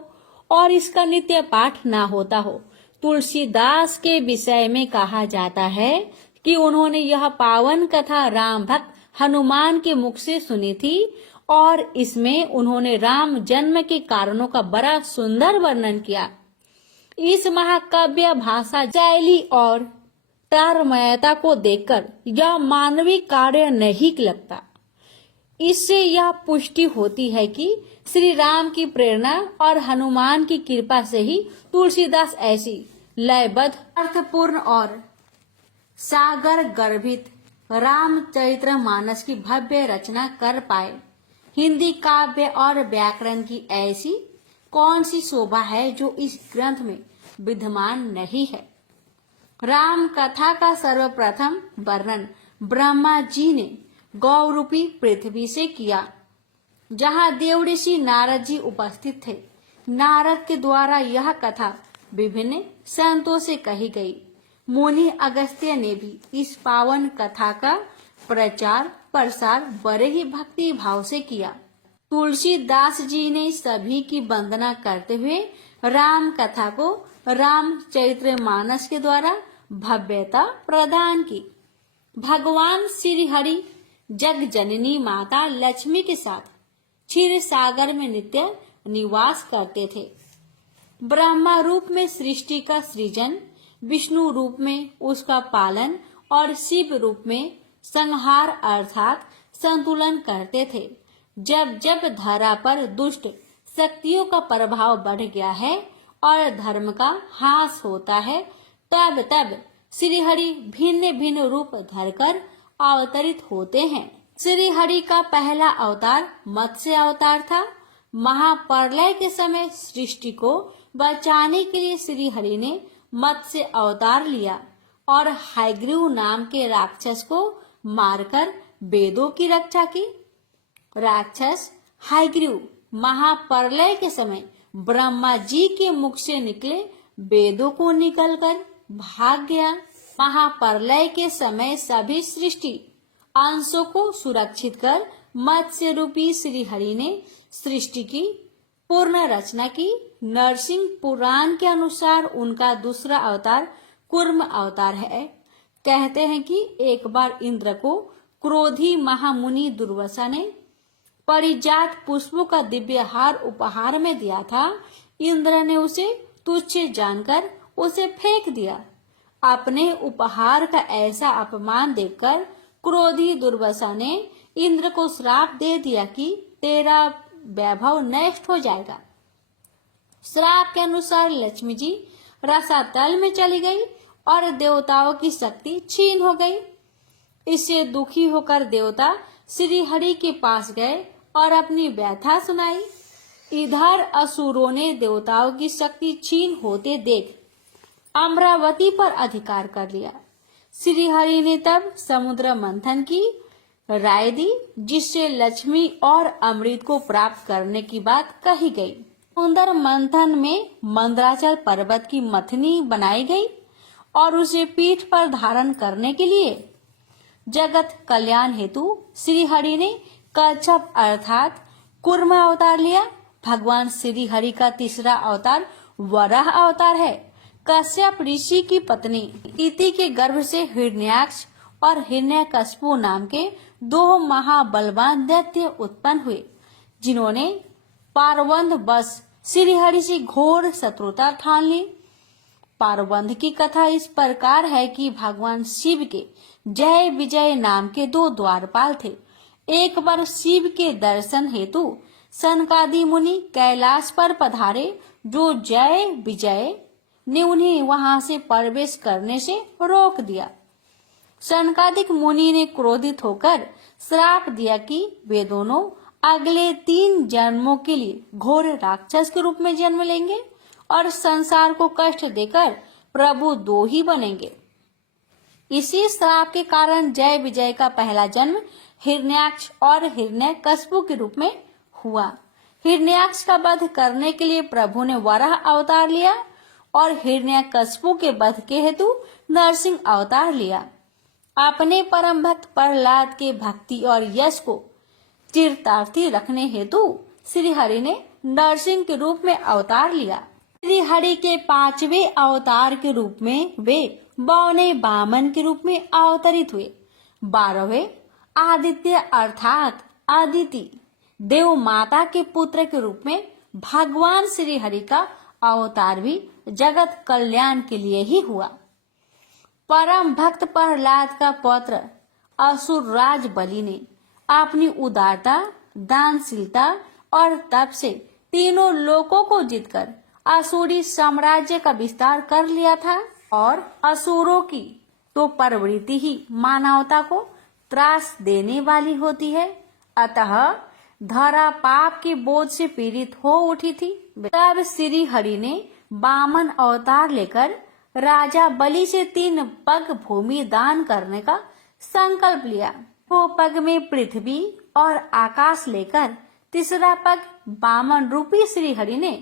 और इसका नित्य पाठ न होता हो। तुलसीदास के विषय में कहा जाता है कि उन्होंने यह पावन कथा राम भक्त हनुमान के मुख से सुनी थी और इसमें उन्होंने राम जन्म के कारणों का बड़ा सुंदर वर्णन किया। इस महाकाव्य भाषा शैली और तारमयता को देखकर यह मानवीय कार्य नहीं लगता। इससे यह पुष्टि होती है कि श्री राम की प्रेरणा और हनुमान की कृपा से ही तुलसीदास ऐसी लयबद्ध, अर्थपूर्ण और सागर गर्भित रामचरित्र मानस की भव्य रचना कर पाए। हिंदी काव्य और व्याकरण की ऐसी कौन सी शोभा है जो इस ग्रंथ में विद्यमान नहीं है। राम कथा का सर्वप्रथम वर्णन ब्रह्मा जी ने गौरूपी पृथ्वी से किया, जहाँ देवऋषि नारद जी उपस्थित थे। नारद के द्वारा यह कथा विभिन्न संतों से कही गई। मुनि अगस्त्य ने भी इस पावन कथा का प्रचार प्रसार बड़े ही भक्ति भाव से किया। तुलसीदास जी ने सभी की वंदना करते हुए राम कथा को रामचरितमानस के द्वारा भव्यता प्रदान की। भगवान श्री हरि जग जननी माता लक्ष्मी के साथ क्षीर सागर में नित्य निवास करते थे। ब्रह्मा रूप में सृष्टि का सृजन, विष्णु रूप में उसका पालन और शिव रूप में संहार अर्थात संतुलन करते थे। जब जब धरा पर दुष्ट शक्तियों का प्रभाव बढ़ गया है और धर्म का ह्रास होता है, तब तब श्री हरि भिन्न भिन्न रूप धरकर अवतरित होते हैं। श्री हरि का पहला अवतार मत्स्य अवतार था। महाप्रलय के समय सृष्टि को बचाने के लिए श्री हरि ने मत्स्य अवतार लिया और हायग्रीव नाम के राक्षस को मारकर वेदों की रक्षा की। राक्षस हायग्रीव महाप्रलय के समय ब्रह्मा जी के मुख से निकले वेदों को निकलकर भाग गया। महाप्रलय के समय सभी सृष्टि अंशों को सुरक्षित कर मत्स्य रूपी श्री हरि ने सृष्टि की पूर्ण रचना की। नरसिंह पुराण के अनुसार उनका दूसरा अवतार कूर्म अवतार है। कहते हैं कि एक बार इंद्र को क्रोधी महामुनि दुर्वासा ने परिजात पुष्पों का दिव्य हार उपहार में दिया था। इंद्र ने उसे तुच्छ जानकर उसे फेंक दिया। अपने उपहार का ऐसा अपमान देखकर क्रोधी दुर्वासा ने इंद्र को श्राप दे दिया कि तेरा वैभव नष्ट हो जाएगा। श्राप के अनुसार लक्ष्मी जी रसातल में चली गई और देवताओं की शक्ति छीन हो गई। इससे दुखी होकर देवता श्री हरि के पास गए और अपनी व्यथा सुनाई। इधर असुरों ने देवताओं की शक्ति छीन होते देख अमरावती पर अधिकार कर लिया। श्री हरि ने तब समुद्र मंथन की राय दी, जिससे लक्ष्मी और अमृत को प्राप्त करने की बात कही गई। समुद्र मंथन में मंदराचल पर्वत की मथनी बनाई गई और उसे पीठ पर धारण करने के लिए जगत कल्याण हेतु श्री हरि ने कच्छप अर्थात कूर्म अवतार लिया। भगवान श्री हरि का तीसरा अवतार वराह अवतार है। कश्यप ऋषि की पत्नी इति के गर्भ से हिरण्याक्ष और हिरण्यकश्यपु नाम के दो महाबलवान दैत्य उत्पन्न हुए, जिन्होंने पारवंध बस श्री हरि से घोर शत्रुता ठान ली। पारवंध की कथा इस प्रकार है कि भगवान शिव के जय विजय नाम के दो द्वारपाल थे। एक बार शिव के दर्शन हेतु सनकादि मुनि कैलाश पर पधारे, जो जय विजय ने उन्हें वहां से प्रवेश करने से रोक दिया। सनकादिक मुनि ने क्रोधित होकर श्राप दिया कि वे दोनों अगले 3 जन्मों के लिए घोर राक्षस के रूप में जन्म लेंगे और संसार को कष्ट देकर प्रभु 2 ही बनेंगे। इसी श्राप के कारण जय विजय का पहला जन्म हिरण्याक्ष और हिरण्यकश्यपु के रूप में हुआ। हिरण्याक्ष का वध करने के लिए प्रभु ने वराह अवतार लिया और हिरण्यकश्यपु के वध के हेतु नरसिंह अवतार लिया। अपने परम भक्त प्रहलाद के भक्ति और यश को चिरतार्थी रखने हेतु श्री हरि ने नरसिंह के रूप में अवतार लिया। श्री हरि के 5वें अवतार के रूप में वे 52 वामन के रूप में अवतरित हुए। 12वें आदित्य अर्थात अदिति देव माता के पुत्र के रूप में भगवान श्री हरि का अवतार भी जगत कल्याण के लिए ही हुआ। परम भक्त प्रहलाद का पुत्र असुरराज बलि ने अपनी उदारता, दानशीलता और तप से तीनों लोकों को जीतकर असुरी साम्राज्य का विस्तार कर लिया था। और असुरों की तो प्रवृत्ति ही मानवता को त्रास देने वाली होती है। अतः धरा पाप के बोझ से पीड़ित हो उठी थी। तब श्री हरि ने वामन अवतार लेकर राजा बलि से 3 पग भूमि दान करने का संकल्प लिया। 2 पग में पृथ्वी और आकाश लेकर तीसरा पग वामन रूपी श्री हरि ने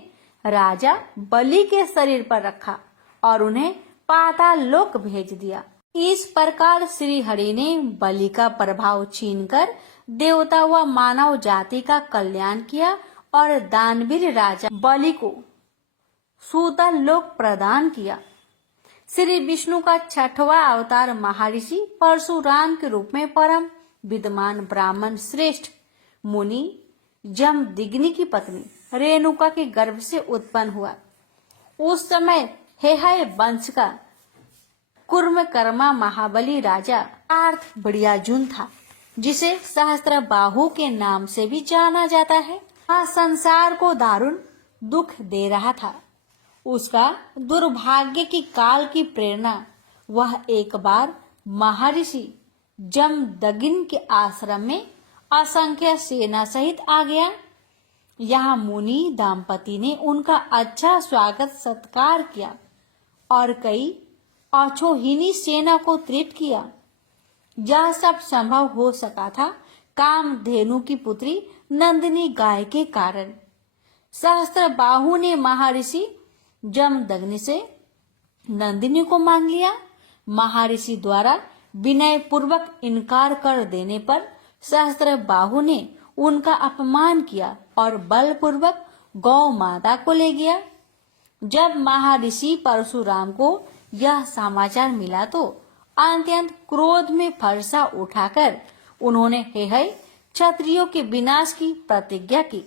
राजा बलि के शरीर पर रखा और उन्हें पाताल लोक भेज दिया। इस प्रकार श्री हरि ने बलि का प्रभाव छीनकर देवता व मानव जाति का कल्याण किया और दानवीर राजा बलि को सूतल लोक प्रदान किया। श्री विष्णु का छठवां अवतार महर्षि परशुराम के रूप में परम विद्वान ब्राह्मण श्रेष्ठ मुनि जमदग्नि की पत्नी रेणुका के गर्भ से उत्पन्न हुआ। उस समय हेहय वंश का कुर्मकर्मा महाबली राजा पार्थ बड़ियाजुन था, जिसे सहस्त्रबाहु के नाम से भी जाना जाता है। वह संसार को दारुण दुख दे रहा था। उसका दुर्भाग्य की काल की प्रेरणा वह एक बार महर्षि जमदग्नि के आश्रम में असंख्य सेना सहित आ गया। यहाँ मुनि दंपति ने उनका अच्छा स्वागत सत्कार किया और कई अछोहिनी सेना को तृप्त किया। यह सब संभव हो सका था कामधेनु की पुत्री नंदिनी गाय के कारण। सहस्त्रबाहु ने महर्षि जमदग्नि से नंदिनी को मांग लिया। महर्षि द्वारा विनय पूर्वक इनकार कर देने पर सहस्त्रबाहु ने उनका अपमान किया और बलपूर्वक गौ माता को ले गया। जब महर्षि परशुराम को यह समाचार मिला तो अत्यंत क्रोध में फरसा उठाकर उन्होंने हेहय क्षत्रियों के विनाश की प्रतिज्ञा की।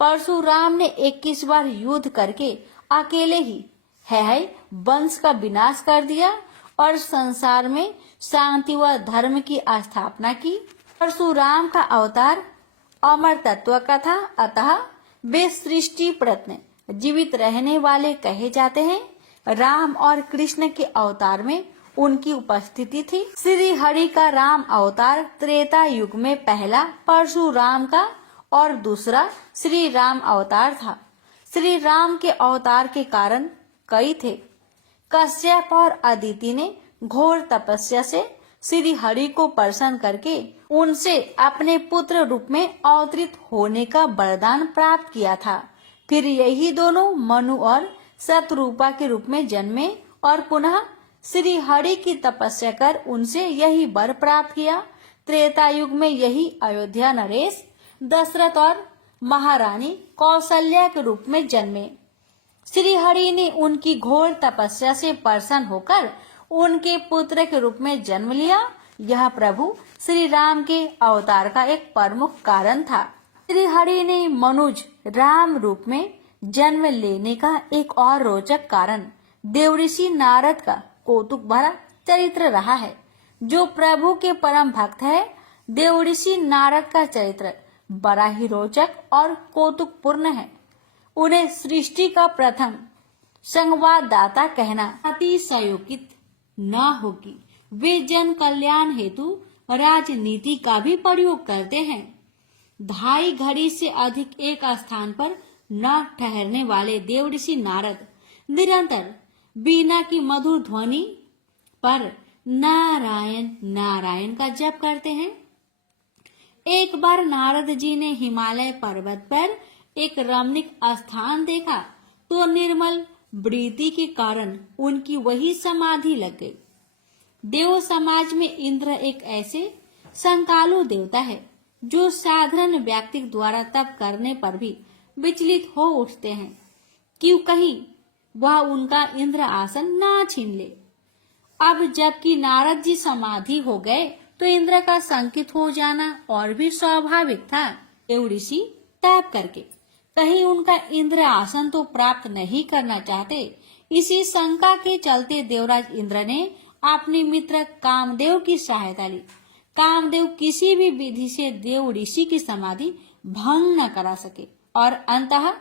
परशुराम ने 21 बार युद्ध करके अकेले ही हेहय वंश का विनाश कर दिया और संसार में शांति व धर्म की स्थापना की। परशुराम का अवतार अमर तत्व का था, अतः वे सृष्टि प्रत्न जीवित रहने वाले कहे जाते हैं। राम और कृष्ण के अवतार में उनकी उपस्थिति थी। श्री हरि का राम अवतार त्रेता युग में पहला परशुराम का और दूसरा श्री राम अवतार था। श्री राम के अवतार के कारण कई थे। कश्यप और अदिति ने घोर तपस्या से श्री हरि को प्रसन्न करके उनसे अपने पुत्र रूप में अवतरित होने का वरदान प्राप्त किया था। फिर यही दोनों मनु और शतरूपा के रूप में जन्मे और पुनः श्री हरि की तपस्या कर उनसे यही वर प्राप्त किया। त्रेता युग में यही अयोध्या नरेश दशरथ और महारानी कौशल्या के रूप में जन्मे। श्री हरि ने उनकी घोर तपस्या से प्रसन्न होकर उनके पुत्र के रूप में जन्म लिया। यह प्रभु श्री राम के अवतार का एक प्रमुख कारण था। श्री हरि ने मनुज राम रूप में जन्म लेने का एक और रोचक कारण देवऋषि नारद का कौतुक भरा चरित्र रहा है। जो प्रभु के परम भक्त है, देवऋषि नारद का चरित्र बड़ा ही रोचक और कौतुकपूर्ण है। उन्हें सृष्टि का प्रथम संवाददाता कहना अतिशयोक्ति न होगी। वे जन कल्याण हेतु राजनीति का भी प्रयोग करते हैं। 2.5 घड़ी से अधिक एक स्थान पर न ठहरने वाले देवऋषि नारद निरंतर बीना की मधुर ध्वनि पर नारायण नारायण का जप करते हैं। एक बार नारद जी ने हिमालय पर्वत पर एक रमणीक स्थान देखा तो निर्मल वृत्ति के कारण उनकी वही समाधि लग गई। देव समाज में इंद्र एक ऐसे संकालु देवता है जो साधारण व्यक्ति द्वारा तप करने पर भी विचलित हो उठते हैं कि कहीं वह उनका इंद्र आसन ना छीन ले। अब जबकि नारद जी समाधि हो गए तो इंद्र का संकित हो जाना और भी स्वाभाविक था। देवऋषि तप करके कहीं उनका इंद्र आसन तो प्राप्त नहीं करना चाहते। इसी शंका के चलते देवराज इंद्र ने अपने मित्र कामदेव की सहायता ली। कामदेव किसी भी विधि से देव ऋषि की समाधि भंग न करा सके और अंततः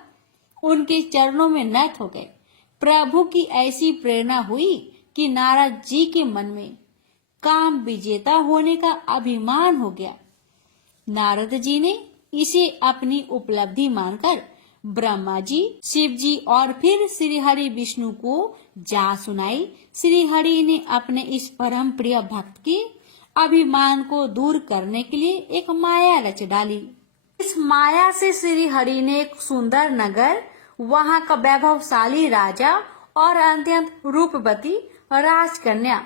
उनके चरणों में नत हो गए। प्रभु की ऐसी प्रेरणा हुई कि नारद जी के मन में काम विजेता होने का अभिमान हो गया। नारद जी ने इसे अपनी उपलब्धि मानकर ब्रह्मा जी, शिव जी और फिर श्री हरि विष्णु को जा सुनाई। श्री हरि ने अपने इस परम प्रिय भक्त के अभिमान को दूर करने के लिए एक माया रच डाली। इस माया से श्री हरि ने एक सुंदर नगर, वहाँ का वैभवशाली राजा और अत्यंत रूपवती राजकन्या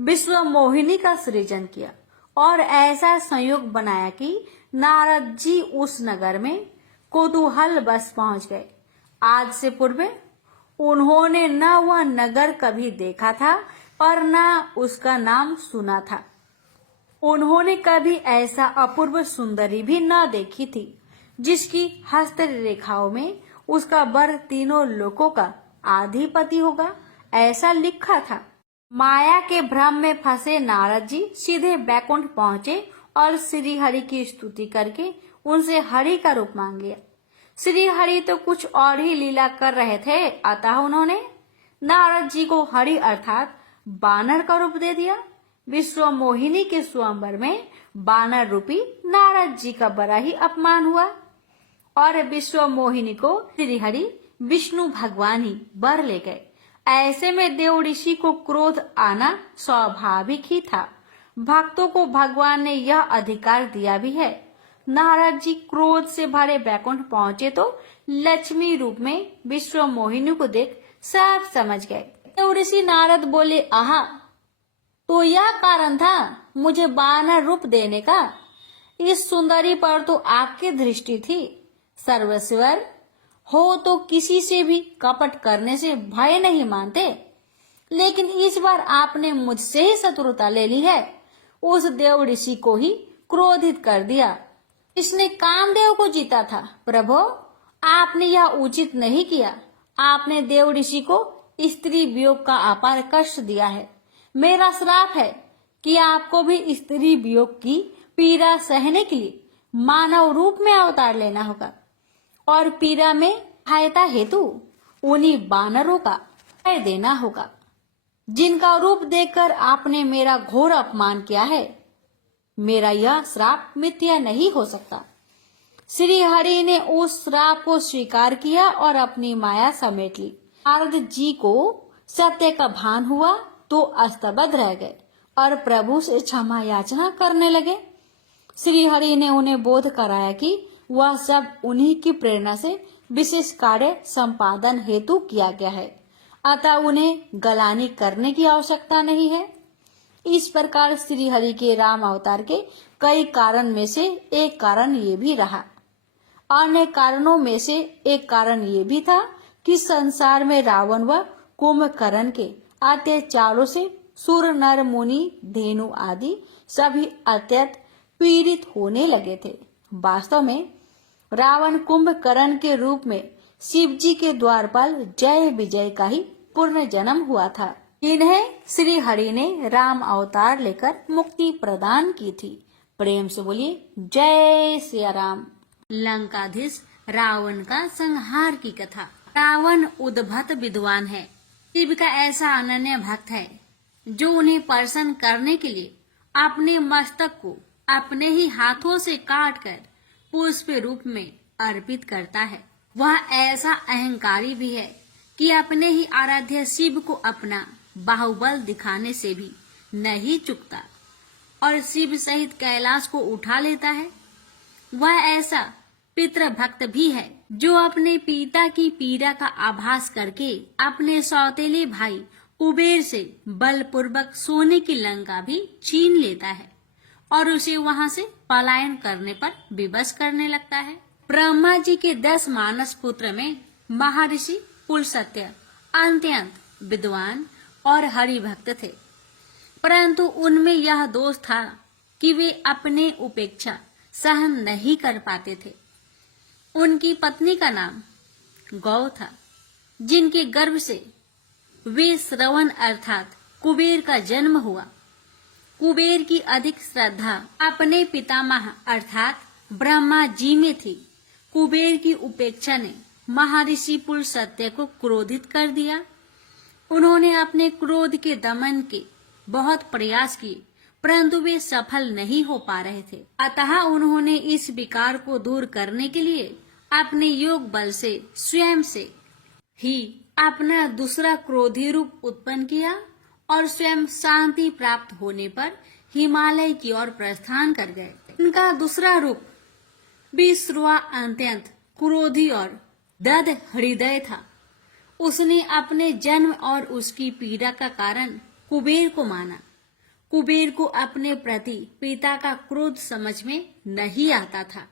विश्व मोहिनी का सृजन किया और ऐसा संयोग बनाया कि नारद जी उस नगर में कौतूहल बस पहुंच गए। आज से पूर्व उन्होंने न वह नगर कभी देखा था और न उसका नाम सुना था। उन्होंने कभी ऐसा अपूर्व सुंदरी भी न देखी थी जिसकी हस्तरेखाओं में उसका वर तीनों लोकों का आधिपति होगा, ऐसा लिखा था। माया के भ्रम में फंसे नारद जी सीधे बैकुंठ पहुंचे और श्री हरि की स्तुति करके उनसे हरि का रूप मांग लिया। श्री हरि तो कुछ और ही लीला कर रहे थे, अतः उन्होंने नारद जी को हरि अर्थात बानर का रूप दे दिया। विश्व मोहिनी के स्वयंवर में बानर रूपी नारद जी का बड़ा ही अपमान हुआ और विश्व मोहिनी को श्री हरि विष्णु भगवान ही वर ले गए। ऐसे में देव ऋषि को क्रोध आना स्वाभाविक ही था। भक्तों को भगवान ने यह अधिकार दिया भी है। नारद जी क्रोध से भरे बैकुंठ पहुंचे तो लक्ष्मी रूप में विश्व मोहिनी को देख सब समझ गए। देव ऋषि नारद बोले, आहा, तो यह कारण था मुझे बानर रूप देने का। इस सुंदरी पर तो आपकी दृष्टि थी। सर्वस्वर हो तो किसी से भी कपट करने से भय नहीं मानते, लेकिन इस बार आपने मुझसे ही शत्रुता ले ली है। उस देव ऋषि को ही क्रोधित कर दिया। इसने कामदेव को जीता था। प्रभु, आपने यह उचित नहीं किया। आपने देव ऋषि को स्त्री वियोग का अपार कष्ट दिया है। मेरा श्राप है कि आपको भी स्त्री वियोग की पीड़ा सहने के लिए मानव रूप में अवतार लेना होगा और पीड़ा में सहायता हेतु उन्हीं बानरों का भय देना होगा जिनका रूप देखकर आपने मेरा घोर अपमान किया है। मेरा यह श्राप मिथ्या नहीं हो सकता। श्री हरि ने उस श्राप को स्वीकार किया और अपनी माया समेट ली। नारद जी को सत्य का भान हुआ तो अस्तबद्ध रह गए और प्रभु से क्षमा याचना करने लगे। श्री हरि ने उन्हें बोध कराया कि वह सब उन्हीं की प्रेरणा से विशेष कार्य संपादन हेतु किया गया है, अतः उन्हें गलानी करने की आवश्यकता नहीं है। इस प्रकार श्री हरि के राम अवतार के कई कारण में से एक कारण ये भी रहा। अन्य कारणों में से एक कारण ये भी था कि संसार में रावण व कुंभकर्ण के अत्याचारों से सुर नर मुनि धेनु आदि सभी अत्यंत पीड़ित होने लगे थे। वास्तव में रावण कुंभकर्ण के रूप में शिव जी के द्वारपाल जय विजय का ही पूर्ण जन्म हुआ था। इन्हें श्री हरि ने राम अवतार लेकर मुक्ति प्रदान की थी। प्रेम से बोलिए जय सिया राम। लंकाधीश रावण का संहार की कथा। रावण उद्भट विद्वान है। शिव का ऐसा अनन्य भक्त है जो उन्हें प्रसन्न करने के लिए अपने मस्तक को अपने ही हाथों से काटकर पुष्प रूप में अर्पित करता है। वह ऐसा अहंकारी भी है कि अपने ही आराध्य शिव को अपना बाहुबल दिखाने से भी नहीं चूकता और शिव सहित कैलाश को उठा लेता है। वह ऐसा पितृभक्त भी है जो अपने पिता की पीड़ा का आभास करके अपने सौतेले भाई कुबेर से बलपूर्वक सोने की लंका भी छीन लेता है और उसे वहां से पलायन करने पर विवश करने लगता है। ब्रह्मा जी के 10 मानस पुत्र में महर्षि पुलस्त्य अत्यंत विद्वान और हरिभक्त थे, परंतु उनमें यह दोष था कि वे अपने उपेक्षा सहन नहीं कर पाते थे। उनकी पत्नी का नाम गौ था, जिनके गर्भ से वे श्रवण अर्थात कुबेर का जन्म हुआ। कुबेर की अधिक श्रद्धा अपने पितामह अर्थात ब्रह्मा जी में थी। कुबेर की उपेक्षा ने महर्षि पुलस्त्य को क्रोधित कर दिया। उन्होंने अपने क्रोध के दमन के बहुत प्रयास किए, परंतु वे सफल नहीं हो पा रहे थे। अतः उन्होंने इस विकार को दूर करने के लिए अपने योग बल से स्वयं से ही अपना दूसरा क्रोधी रूप उत्पन्न किया और स्वयं शांति प्राप्त होने पर हिमालय की ओर प्रस्थान कर गए। उनका दूसरा रूप विश्रुआ अत्यंत क्रोधी और दद हृदय था। उसने अपने जन्म और उसकी पीड़ा का कारण कुबेर को माना। कुबेर को अपने प्रति पिता का क्रोध समझ में नहीं आता था।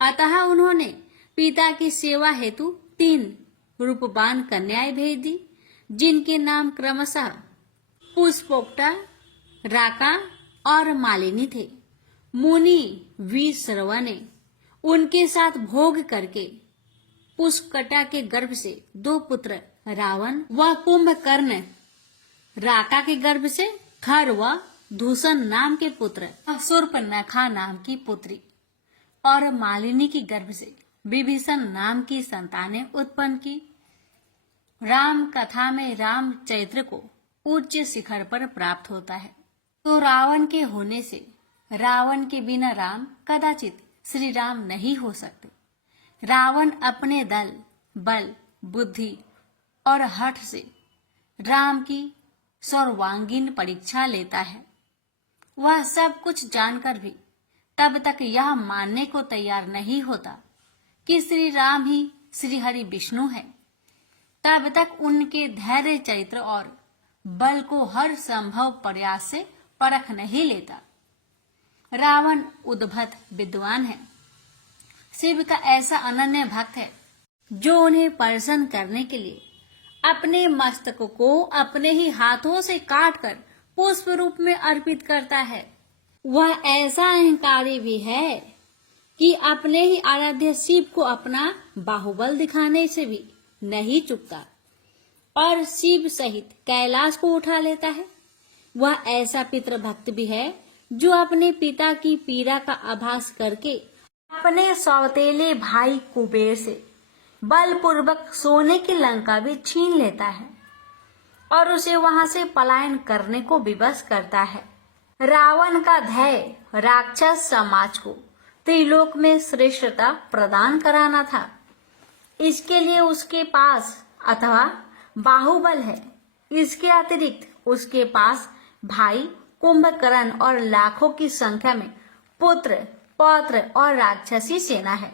अतः उन्होंने पिता की सेवा हेतु 3 रूपवान कन्याएं भेज दी, जिनके नाम क्रमशः पुष्पोक्ता, राका और मालिनी थे। मुनि विश्रवा ने उनके साथ भोग करके पुष्कटा के गर्भ से 2 पुत्र रावण व कुंभकर्ण, राका के गर्भ से खर व दूषण नाम के पुत्र, शूर्पणखा नाम की पुत्री और मालिनी की गर्भ से विभीषण नाम की संतानें उत्पन्न की। राम कथा में राम चरित्र को उच्च शिखर पर प्राप्त होता है, तो रावण के होने से रावण के बिना राम कदाचित श्री राम नहीं हो सकते। रावण अपने दल, बल, बुद्धि और हठ से राम की सर्वांगीण परीक्षा लेता है। वह सब कुछ जानकर भी तब तक यह मानने को तैयार नहीं होता कि श्री राम ही श्री हरि विष्णु है। तब तक उनके धैर्य, चरित्र और बल को हर संभव प्रयास से परख नहीं लेता। रावण उद्भट विद्वान है, शिव का ऐसा अनन्य भक्त है जो उन्हें प्रसन्न करने के लिए अपने मस्तक को अपने ही हाथों से काटकर पुष्प रूप में अर्पित करता है। वह ऐसा अहंकारी भी है कि अपने ही आराध्य शिव को अपना बाहुबल दिखाने से भी नहीं चूकता और शिव सहित कैलाश को उठा लेता है। वह ऐसा पितृभक्त भी है जो अपने पिता की पीड़ा का आभास करके अपने सौतेले भाई कुबेर से बलपूर्वक सोने की लंका भी छीन लेता है और उसे वहां से पलायन करने को विवश करता है। रावण का ध्येय राक्षस समाज को त्रिलोक में श्रेष्ठता प्रदान कराना था। इसके लिए उसके पास अथवा बाहुबल है। इसके अतिरिक्त उसके पास भाई कुंभकर्ण और लाखों की संख्या में पुत्र, पौत्र और राक्षसी सेना है।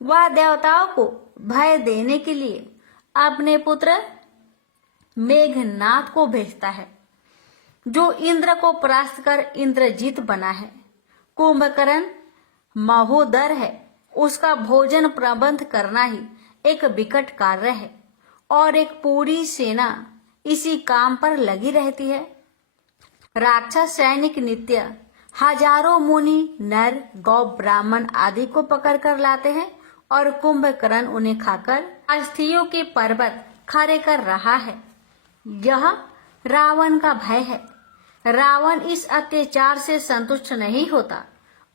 वह देवताओं को भय देने के लिए अपने पुत्र मेघनाथ को भेजता है, जो इंद्र को परास्त कर इंद्रजीत बना है। कुंभकर्ण महोदर है, उसका भोजन प्रबंध करना ही एक विकट कार्य है और एक पूरी सेना इसी काम पर लगी रहती है। राक्षस सैनिक नित्य हजारों मुनि, नर, गौ, ब्राह्मण आदि को पकड़ कर लाते हैं और कुंभकर्ण उन्हें खाकर अस्थियों के पर्वत खड़े कर रहा है। यह रावण का भय है। रावण इस अत्याचार से संतुष्ट नहीं होता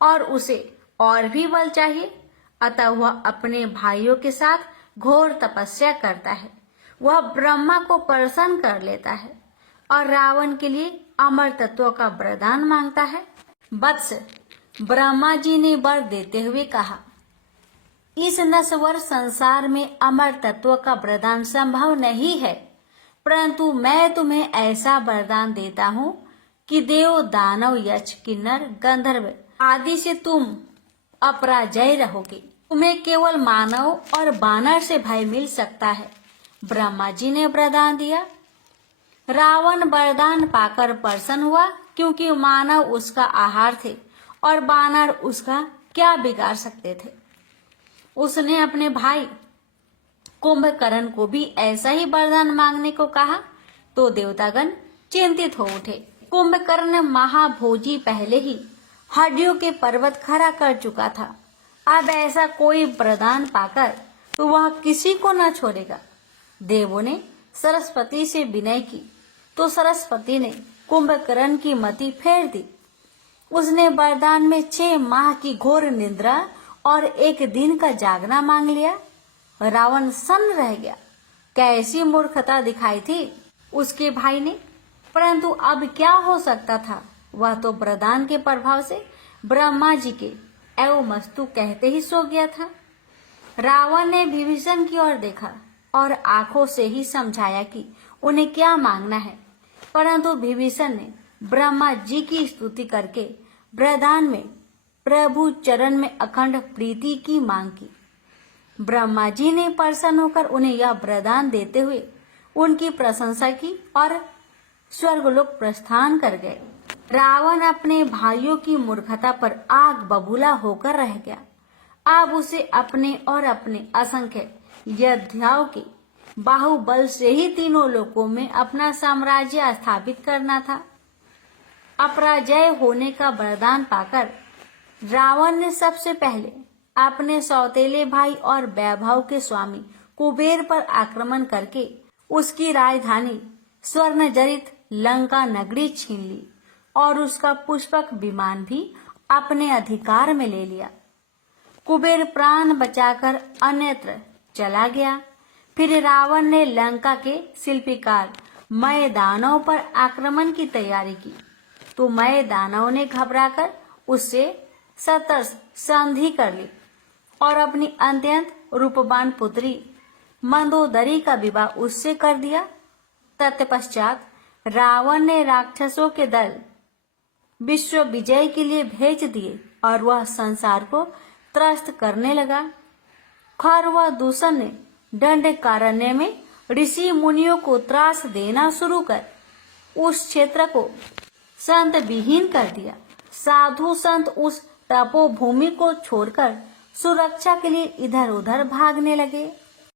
और उसे और भी बल चाहिए। अतः वह अपने भाइयों के साथ घोर तपस्या करता है। वह ब्रह्मा को प्रसन्न कर लेता है और रावण के लिए अमर तत्व का वरदान मांगता है। वत्स, ब्रह्मा जी ने वर देते हुए कहा, इस नश्वर संसार में अमर तत्व का वरदान संभव नहीं है, परंतु मैं तुम्हें ऐसा वरदान देता हूँ कि देव, दानव, यक्ष, किन्नर, गंधर्व आदि से तुम अपराजय रहोगे। तुम्हें केवल मानव और बानर से भय मिल सकता है। ब्रह्मा जी ने वरदान दिया। रावण वरदान पाकर प्रसन्न हुआ, क्योंकि मानव उसका आहार थे और बानर उसका क्या बिगाड़ सकते थे। उसने अपने भाई कुंभकर्ण को भी ऐसा ही वरदान मांगने को कहा, तो देवतागण चिंतित हो उठे। कुंभकर्ण महाभोजी पहले ही हड्डियों के पर्वत खड़ा कर चुका था। अब ऐसा कोई वरदान पाकर तो वह किसी को न छोड़ेगा। देवों ने सरस्वती से विनय की, तो सरस्वती ने कुंभकर्ण की मति फेर दी। उसने वरदान में 6 माह की घोर निद्रा और 1 दिन का जागना मांग लिया। रावण सन्न रह गया। कैसी मूर्खता दिखाई थी उसके भाई ने, परंतु अब क्या हो सकता था। वह तो वरदान के प्रभाव से ब्रह्मा जी के एवमस्तु कहते ही सो गया था। रावण ने विभीषण की ओर देखा और आंखों से ही समझाया कि उन्हें क्या मांगना है, परंतु विभीषण ने ब्रह्मा जी की स्तुति करके वरदान में प्रभु चरण में अखंड प्रीति की मांग की। ब्रह्मा जी ने प्रसन्न होकर उन्हें यह वरदान देते हुए उनकी प्रशंसा की और स्वर्गलोक प्रस्थान कर गए। रावण अपने भाइयों की मूर्खता पर आग बबूला होकर रह गया। अब उसे अपने और अपने असंख्य योद्धाओं के बाहुबल से ही तीनों लोकों में अपना साम्राज्य स्थापित करना था। अपराजय होने का वरदान पाकर रावण ने सबसे पहले अपने सौतेले भाई और वैभव के स्वामी कुबेर पर आक्रमण करके उसकी राजधानी स्वर्ण जड़ित लंका नगरी छीन ली और उसका पुष्पक विमान भी अपने अधिकार में ले लिया। कुबेर प्राण बचाकर अन्यत्र चला गया। फिर रावण ने लंका के शिल्पीकार मय दानव पर आक्रमण की तैयारी की, तो मय दानव ने घबराकर उससे सतर्क संधि कर ली और अपनी अत्यंत रूपवान पुत्री मंदोदरी का विवाह उससे कर दिया। तत्पश्चात रावण ने राक्षसों के दल विश्व विजय के लिए भेज दिए और वह संसार को त्रस्त करने लगा। खर व दूषण ने दंडकारण्य में ऋषि मुनियों को त्रास देना शुरू कर उस क्षेत्र को संत विहीन कर दिया। साधु संत उस तपोभूमि को छोड़कर सुरक्षा के लिए इधर उधर भागने लगे।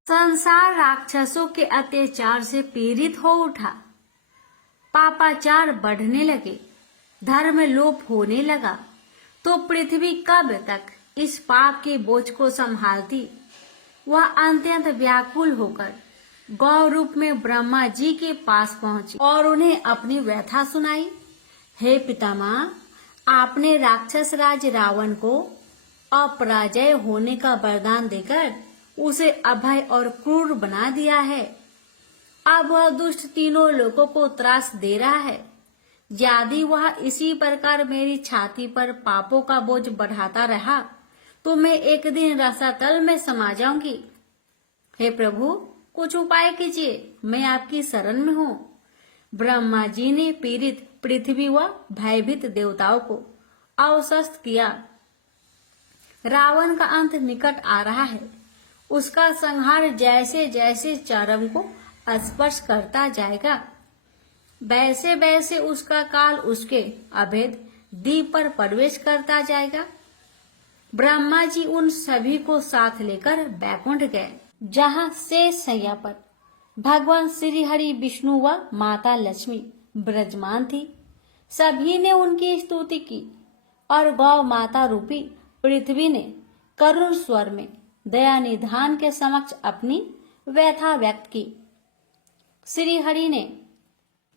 संसार राक्षसों के अत्याचार से पीड़ित हो उठा। पापाचार बढ़ने लगे, धर्म लोप होने लगा। तो पृथ्वी कब तक इस पाप के बोझ को संभालती। वह अत्यंत व्याकुल होकर गौ रूप में ब्रह्मा जी के पास पहुंची और उन्हें अपनी व्यथा सुनाई। हे पितामह, आपने राक्षस राज रावण को अपराजय होने का वरदान देकर उसे अभय और क्रूर बना दिया है। अब वह दुष्ट तीनों लोगों को त्रास दे रहा है। यदि वह इसी प्रकार मेरी छाती पर पापों का बोझ बढ़ाता रहा तो मैं एक दिन रसातल में समा जाऊंगी। हे प्रभु, कुछ उपाय कीजिए, मैं आपकी शरण में हूँ। ब्रह्मा जी ने पीड़ित पृथ्वी व भयभीत देवताओं को अवशस्त किया। रावण का अंत निकट आ रहा है। उसका संहार जैसे जैसे चरम को स्पर्श करता जाएगा, वैसे वैसे उसका काल उसके अभेद दीप पर प्रवेश करता जाएगा। ब्रह्मा जी उन सभी को साथ लेकर बैकुंठ गए, जहाँ शेष शैया पर भगवान श्री हरि विष्णु व माता लक्ष्मी विराजमान थी। सभी ने उनकी स्तुति की और गौ माता रूपी पृथ्वी ने करुण स्वर में दया निधान के समक्ष अपनी व्यथा व्यक्त की। श्री हरि ने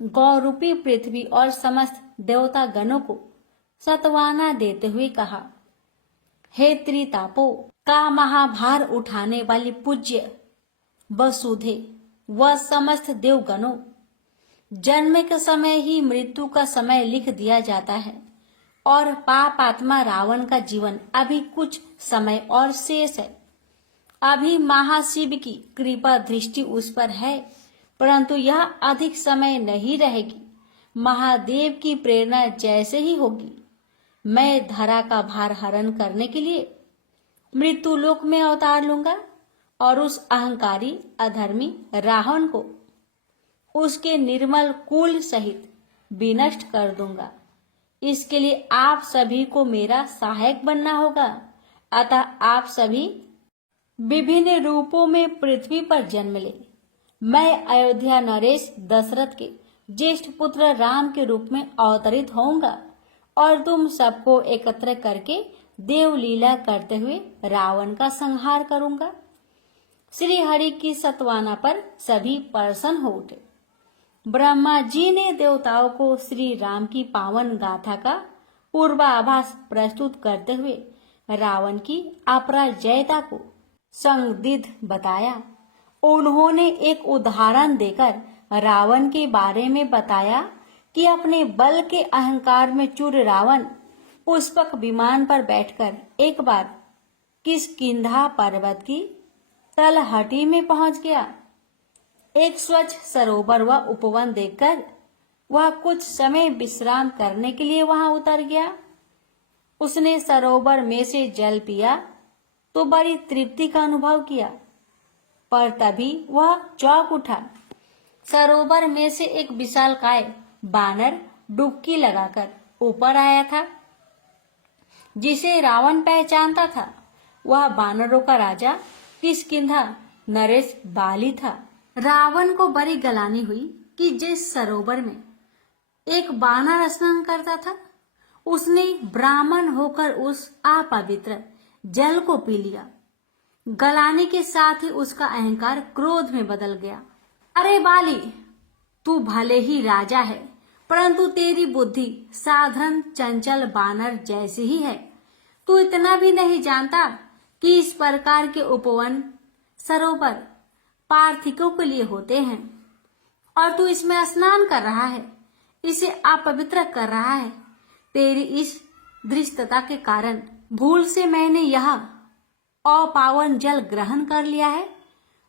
गौ रूपी पृथ्वी और समस्त देवता गणों को सत्वाना देते हुए कहा, हे त्रितापो का महाभार उठाने वाली पूज्य वसुधे व समस्त देवगणों, जन्म के समय ही मृत्यु का समय लिख दिया जाता है और पाप आत्मा रावण का जीवन अभी कुछ समय और शेष है। अभी महाशिव की कृपा दृष्टि उस पर है, परंतु यह अधिक समय नहीं रहेगी। महादेव की प्रेरणा जैसे ही होगी, मैं धरा का भार हरण करने के लिए मृत्यु लोक में अवतार लूंगा और उस अहंकारी अधर्मी रावण को उसके निर्मल कुल सहित विनष्ट कर दूंगा। इसके लिए आप सभी को मेरा सहायक बनना होगा। अतः आप सभी विभिन्न रूपों में पृथ्वी पर जन्म ले। मैं अयोध्या नरेश दशरथ के ज्येष्ठ पुत्र राम के रूप में अवतरित होऊंगा और तुम सबको एकत्र करके देवलीला करते हुए रावण का संहार करूंगा। श्री हरि की सत्वाना पर सभी प्रसन्न हो उठे। ब्रह्मा जी ने देवताओं को श्री राम की पावन गाथा का पूर्वाभास प्रस्तुत करते हुए रावण की अपराजयता को संदिग्ध बताया। उन्होंने एक उदाहरण देकर रावण के बारे में बताया कि अपने बल के अहंकार में चूर रावण पुष्पक विमान पर बैठकर एक बार किष्किंधा पर्वत की तलहटी में पहुंच गया। एक स्वच्छ सरोवर व उपवन देखकर वह कुछ समय विश्राम करने के लिए वहां उतर गया। उसने सरोवर में से जल पिया तो बड़ी तृप्ति का अनुभव किया, पर तभी वह चौंक उठा। सरोवर में से एक विशालकाय बानर डुबकी लगाकर ऊपर आया था। जिसे रावण पहचानता था वह बानरों का राजा किष्किंधा नरेश बाली था। रावण को बड़ी गलानी हुई कि जिस सरोवर में एक बानर स्नान करता था उसने ब्राह्मण होकर उस अपवित्र जल को पी लिया। गलाने के साथ ही उसका अहंकार क्रोध में बदल गया। अरे बाली, तू भले ही राजा है परंतु तेरी बुद्धि साधारण चंचल बानर जैसी ही है। तू इतना भी नहीं जानता कि इस प्रकार के उपवन सरोवर पार्थिकों के लिए होते हैं और तू इसमें स्नान कर रहा है, इसे अपवित्र कर रहा है। तेरी इस धृष्टता के कारण भूल से मैंने यह अपावन जल ग्रहण कर लिया है।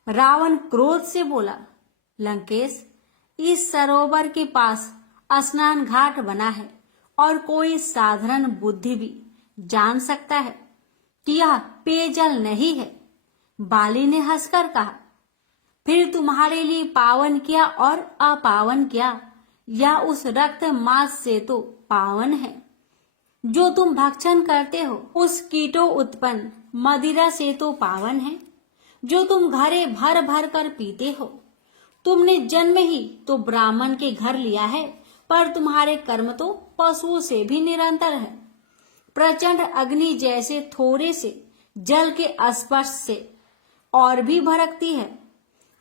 रावण क्रोध से बोला, लंकेश, इस सरोवर के पास स्नान घाट बना है और कोई साधारण बुद्धि भी जान सकता है कि यह पेयजल नहीं है। बाली ने हंसकर कहा, फिर तुम्हारे लिए पावन क्या और अपावन क्या, यह उस रक्त मांस से तो पावन है जो तुम भक्षण करते हो। उस कीटों उत्पन्न मदिरा से तो पावन है जो तुम घड़े भर भर कर पीते हो। तुमने जन्म ही तो ब्राह्मण के घर लिया है पर तुम्हारे कर्म तो पशुओं से भी निरंतर है। प्रचंड अग्नि जैसे थोड़े से जल के स्पर्श से और भी भड़कती है,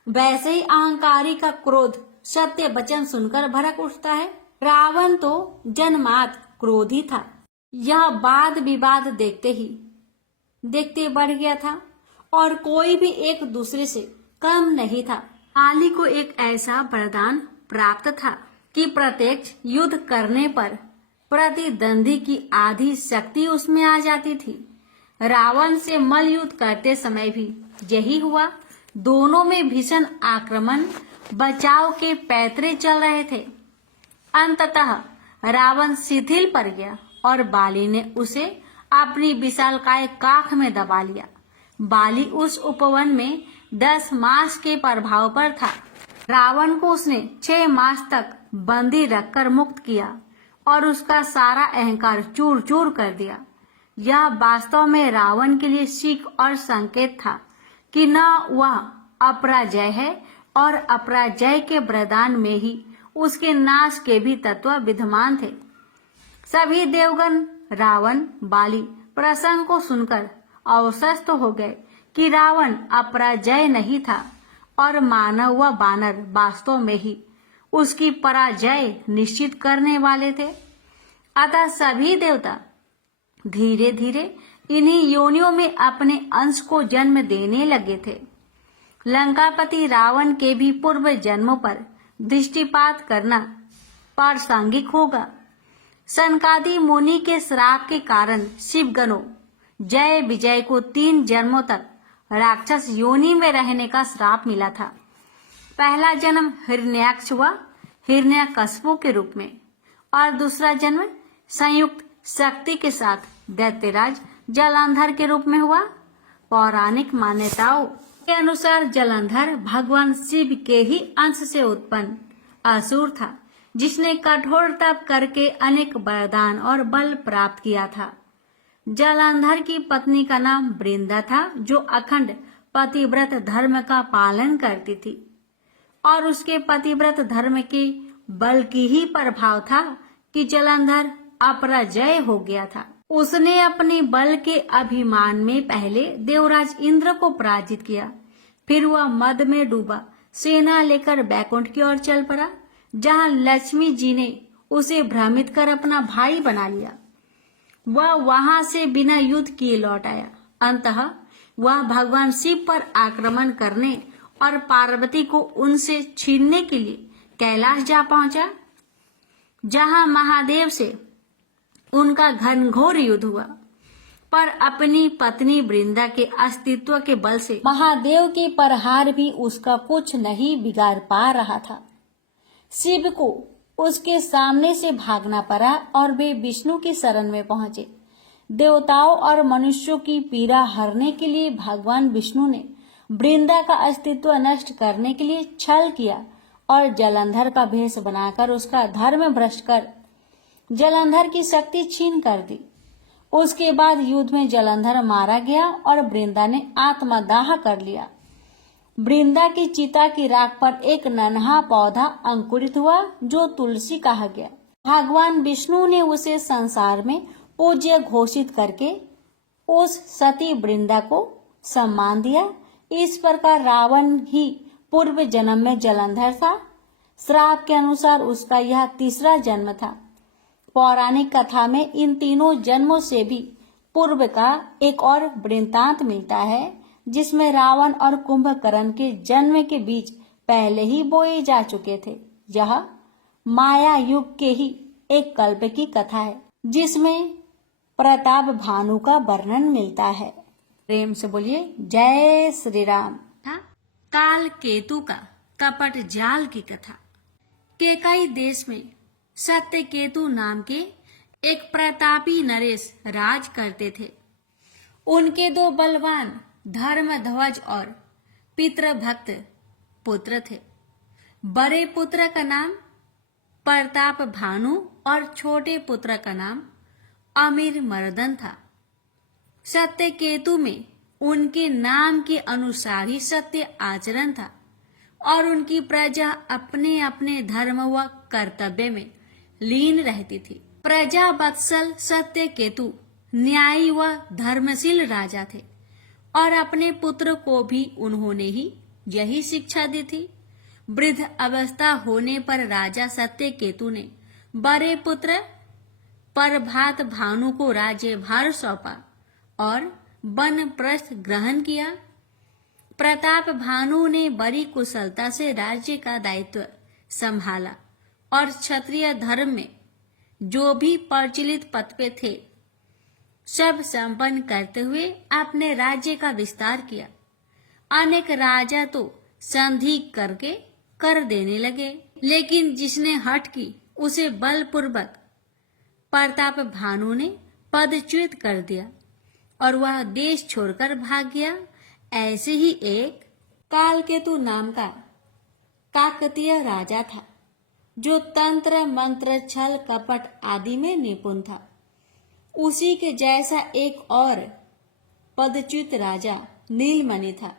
वैसे ही अहंकारी का क्रोध सत्य वचन सुनकर भड़क उठता है। रावण तो जन्मात क्रोधी था। यह वाद विवाद देखते बढ़ गया था और कोई भी एक दूसरे से कम नहीं था। बाली को एक ऐसा वरदान प्राप्त था कि प्रत्यक्ष युद्ध करने पर प्रतिद्वंदी की आधी शक्ति उसमें आ जाती थी। रावण से मल्ल युद्ध करते समय भी यही हुआ। दोनों में भीषण आक्रमण बचाव के पैतरे चल रहे थे। अंततः रावण शिथिल पड़ गया और बाली ने उसे अपनी विशालकाय काख में दबा लिया। बाली उस उपवन में 10 मास के प्रभाव पर था। रावण को उसने 6 मास तक बंदी रखकर मुक्त किया और उसका सारा अहंकार चूर चूर कर दिया। यह वास्तव में रावण के लिए सीख और संकेत था कि न वह अपराजय है और अपराजय के वरदान में ही उसके नाश के भी तत्व विद्यमान थे। सभी देवगण रावण बाली प्रसंग को सुनकर अवशस्त हो गए कि रावण अपराजय नहीं था और मानव व बानर वास्तव में ही उसकी पराजय निश्चित करने वाले थे। अतः सभी देवता धीरे धीरे इन्हीं योनियों में अपने अंश को जन्म देने लगे थे। लंकापति रावण के भी पूर्व जन्मों पर दृष्टिपात करना प्रासंगिक होगा। सनकादि मुनि के श्राप के कारण शिवगणों जय विजय को 3 जन्मों तक राक्षस योनि में रहने का श्राप मिला था। पहला जन्म हिरण्याक्ष व हिरण्यकश्यप के रूप में और दूसरा जन्म संयुक्त शक्ति के साथ दैत्यराज जलंधर के रूप में हुआ। पौराणिक मान्यताओं के अनुसार जलंधर भगवान शिव के ही अंश से उत्पन्न असुर था जिसने कठोर तप करके अनेक वरदान और बल प्राप्त किया था। जलंधर की पत्नी का नाम वृंदा था जो अखंड पतिव्रत धर्म का पालन करती थी और उसके पतिव्रत धर्म के बल की ही प्रभाव था कि जलंधर अपराजय हो गया था। उसने अपने बल के अभिमान में पहले देवराज इंद्र को पराजित किया, फिर वह मद में डूबा सेना लेकर बैकुंठ की ओर चल पड़ा जहां लक्ष्मी जी ने उसे भ्रमित कर अपना भाई बना लिया। वह वहां से बिना युद्ध किए लौट आया। अंततः वह भगवान शिव पर आक्रमण करने और पार्वती को उनसे छीनने के लिए कैलाश जा पहुंचा जहां महादेव से उनका घनघोर युद्ध हुआ। पर अपनी पत्नी वृंदा के अस्तित्व के बल से महादेव के प्रहार भी उसका कुछ नहीं बिगाड़ पा रहा था। शिव को उसके सामने से भागना पड़ा और वे विष्णु की शरण में पहुंचे। देवताओं और मनुष्यों की पीड़ा हरने के लिए भगवान विष्णु ने वृंदा का अस्तित्व नष्ट करने के लिए छल किया और जलंधर का भेष बनाकर उसका धर्म भ्रष्ट कर जलंधर की शक्ति छीन कर दी। उसके बाद युद्ध में जलंधर मारा गया और वृंदा ने आत्मदाह कर लिया। वृंदा की चिता की राख पर एक नन्हा पौधा अंकुरित हुआ जो तुलसी कहा गया। भगवान विष्णु ने उसे संसार में पूज्य घोषित करके उस सती वृंदा को सम्मान दिया। इस प्रकार रावण ही पूर्व जन्म में जलंधर था। श्राप के अनुसार उसका यह तीसरा जन्म था। पौराणिक कथा में इन तीनों जन्मों से भी पूर्व का एक और वृत्तांत मिलता है जिसमें रावण और कुंभकर्ण के जन्म के बीज पहले ही बोए जा चुके थे। यह माया युग के ही एक कल्प की कथा है जिसमें प्रताप भानु का वर्णन मिलता है। प्रेम से बोलिए जय श्री राम। काल केतु का कपट जाल की कथा। केकई देश में सत्य केतु नाम के एक प्रतापी नरेश राज करते थे। उनके दो बलवान धर्मध्वज और पितृभक्त पुत्र थे। बड़े पुत्र का नाम प्रताप भानु और छोटे पुत्र का नाम अमीर मर्दन था। सत्य केतु में उनके नाम के अनुसार ही सत्य आचरण था और उनकी प्रजा अपने अपने धर्म व कर्तव्य में लीन रहती थी। प्रजा वत्सल सत्य केतु न्यायी व धर्मशील राजा थे और अपने पुत्र को भी उन्होंने ही यही शिक्षा दी थी। वृद्ध अवस्था होने पर राजा सत्य केतु ने बड़े पुत्र प्रभात भानु को राज्यभार सौंपा और वानप्रस्थ ग्रहण किया। प्रताप भानु ने बड़ी कुशलता से राज्य का दायित्व संभाला और क्षत्रिय धर्म में जो भी प्रचलित पद पे थे सब संपन्न करते हुए अपने राज्य का विस्तार किया। अनेक राजा तो संधि करके कर देने लगे, लेकिन जिसने हठ की उसे बलपूर्वक प्रताप भानु ने पदच्युत कर दिया और वह देश छोड़कर भाग गया। ऐसे ही एक कालकेतु नाम का काकतीय राजा था जो तंत्र मंत्र छल कपट आदि में निपुण था। उसी के जैसा एक और पदच्युत राजा नीलमणि था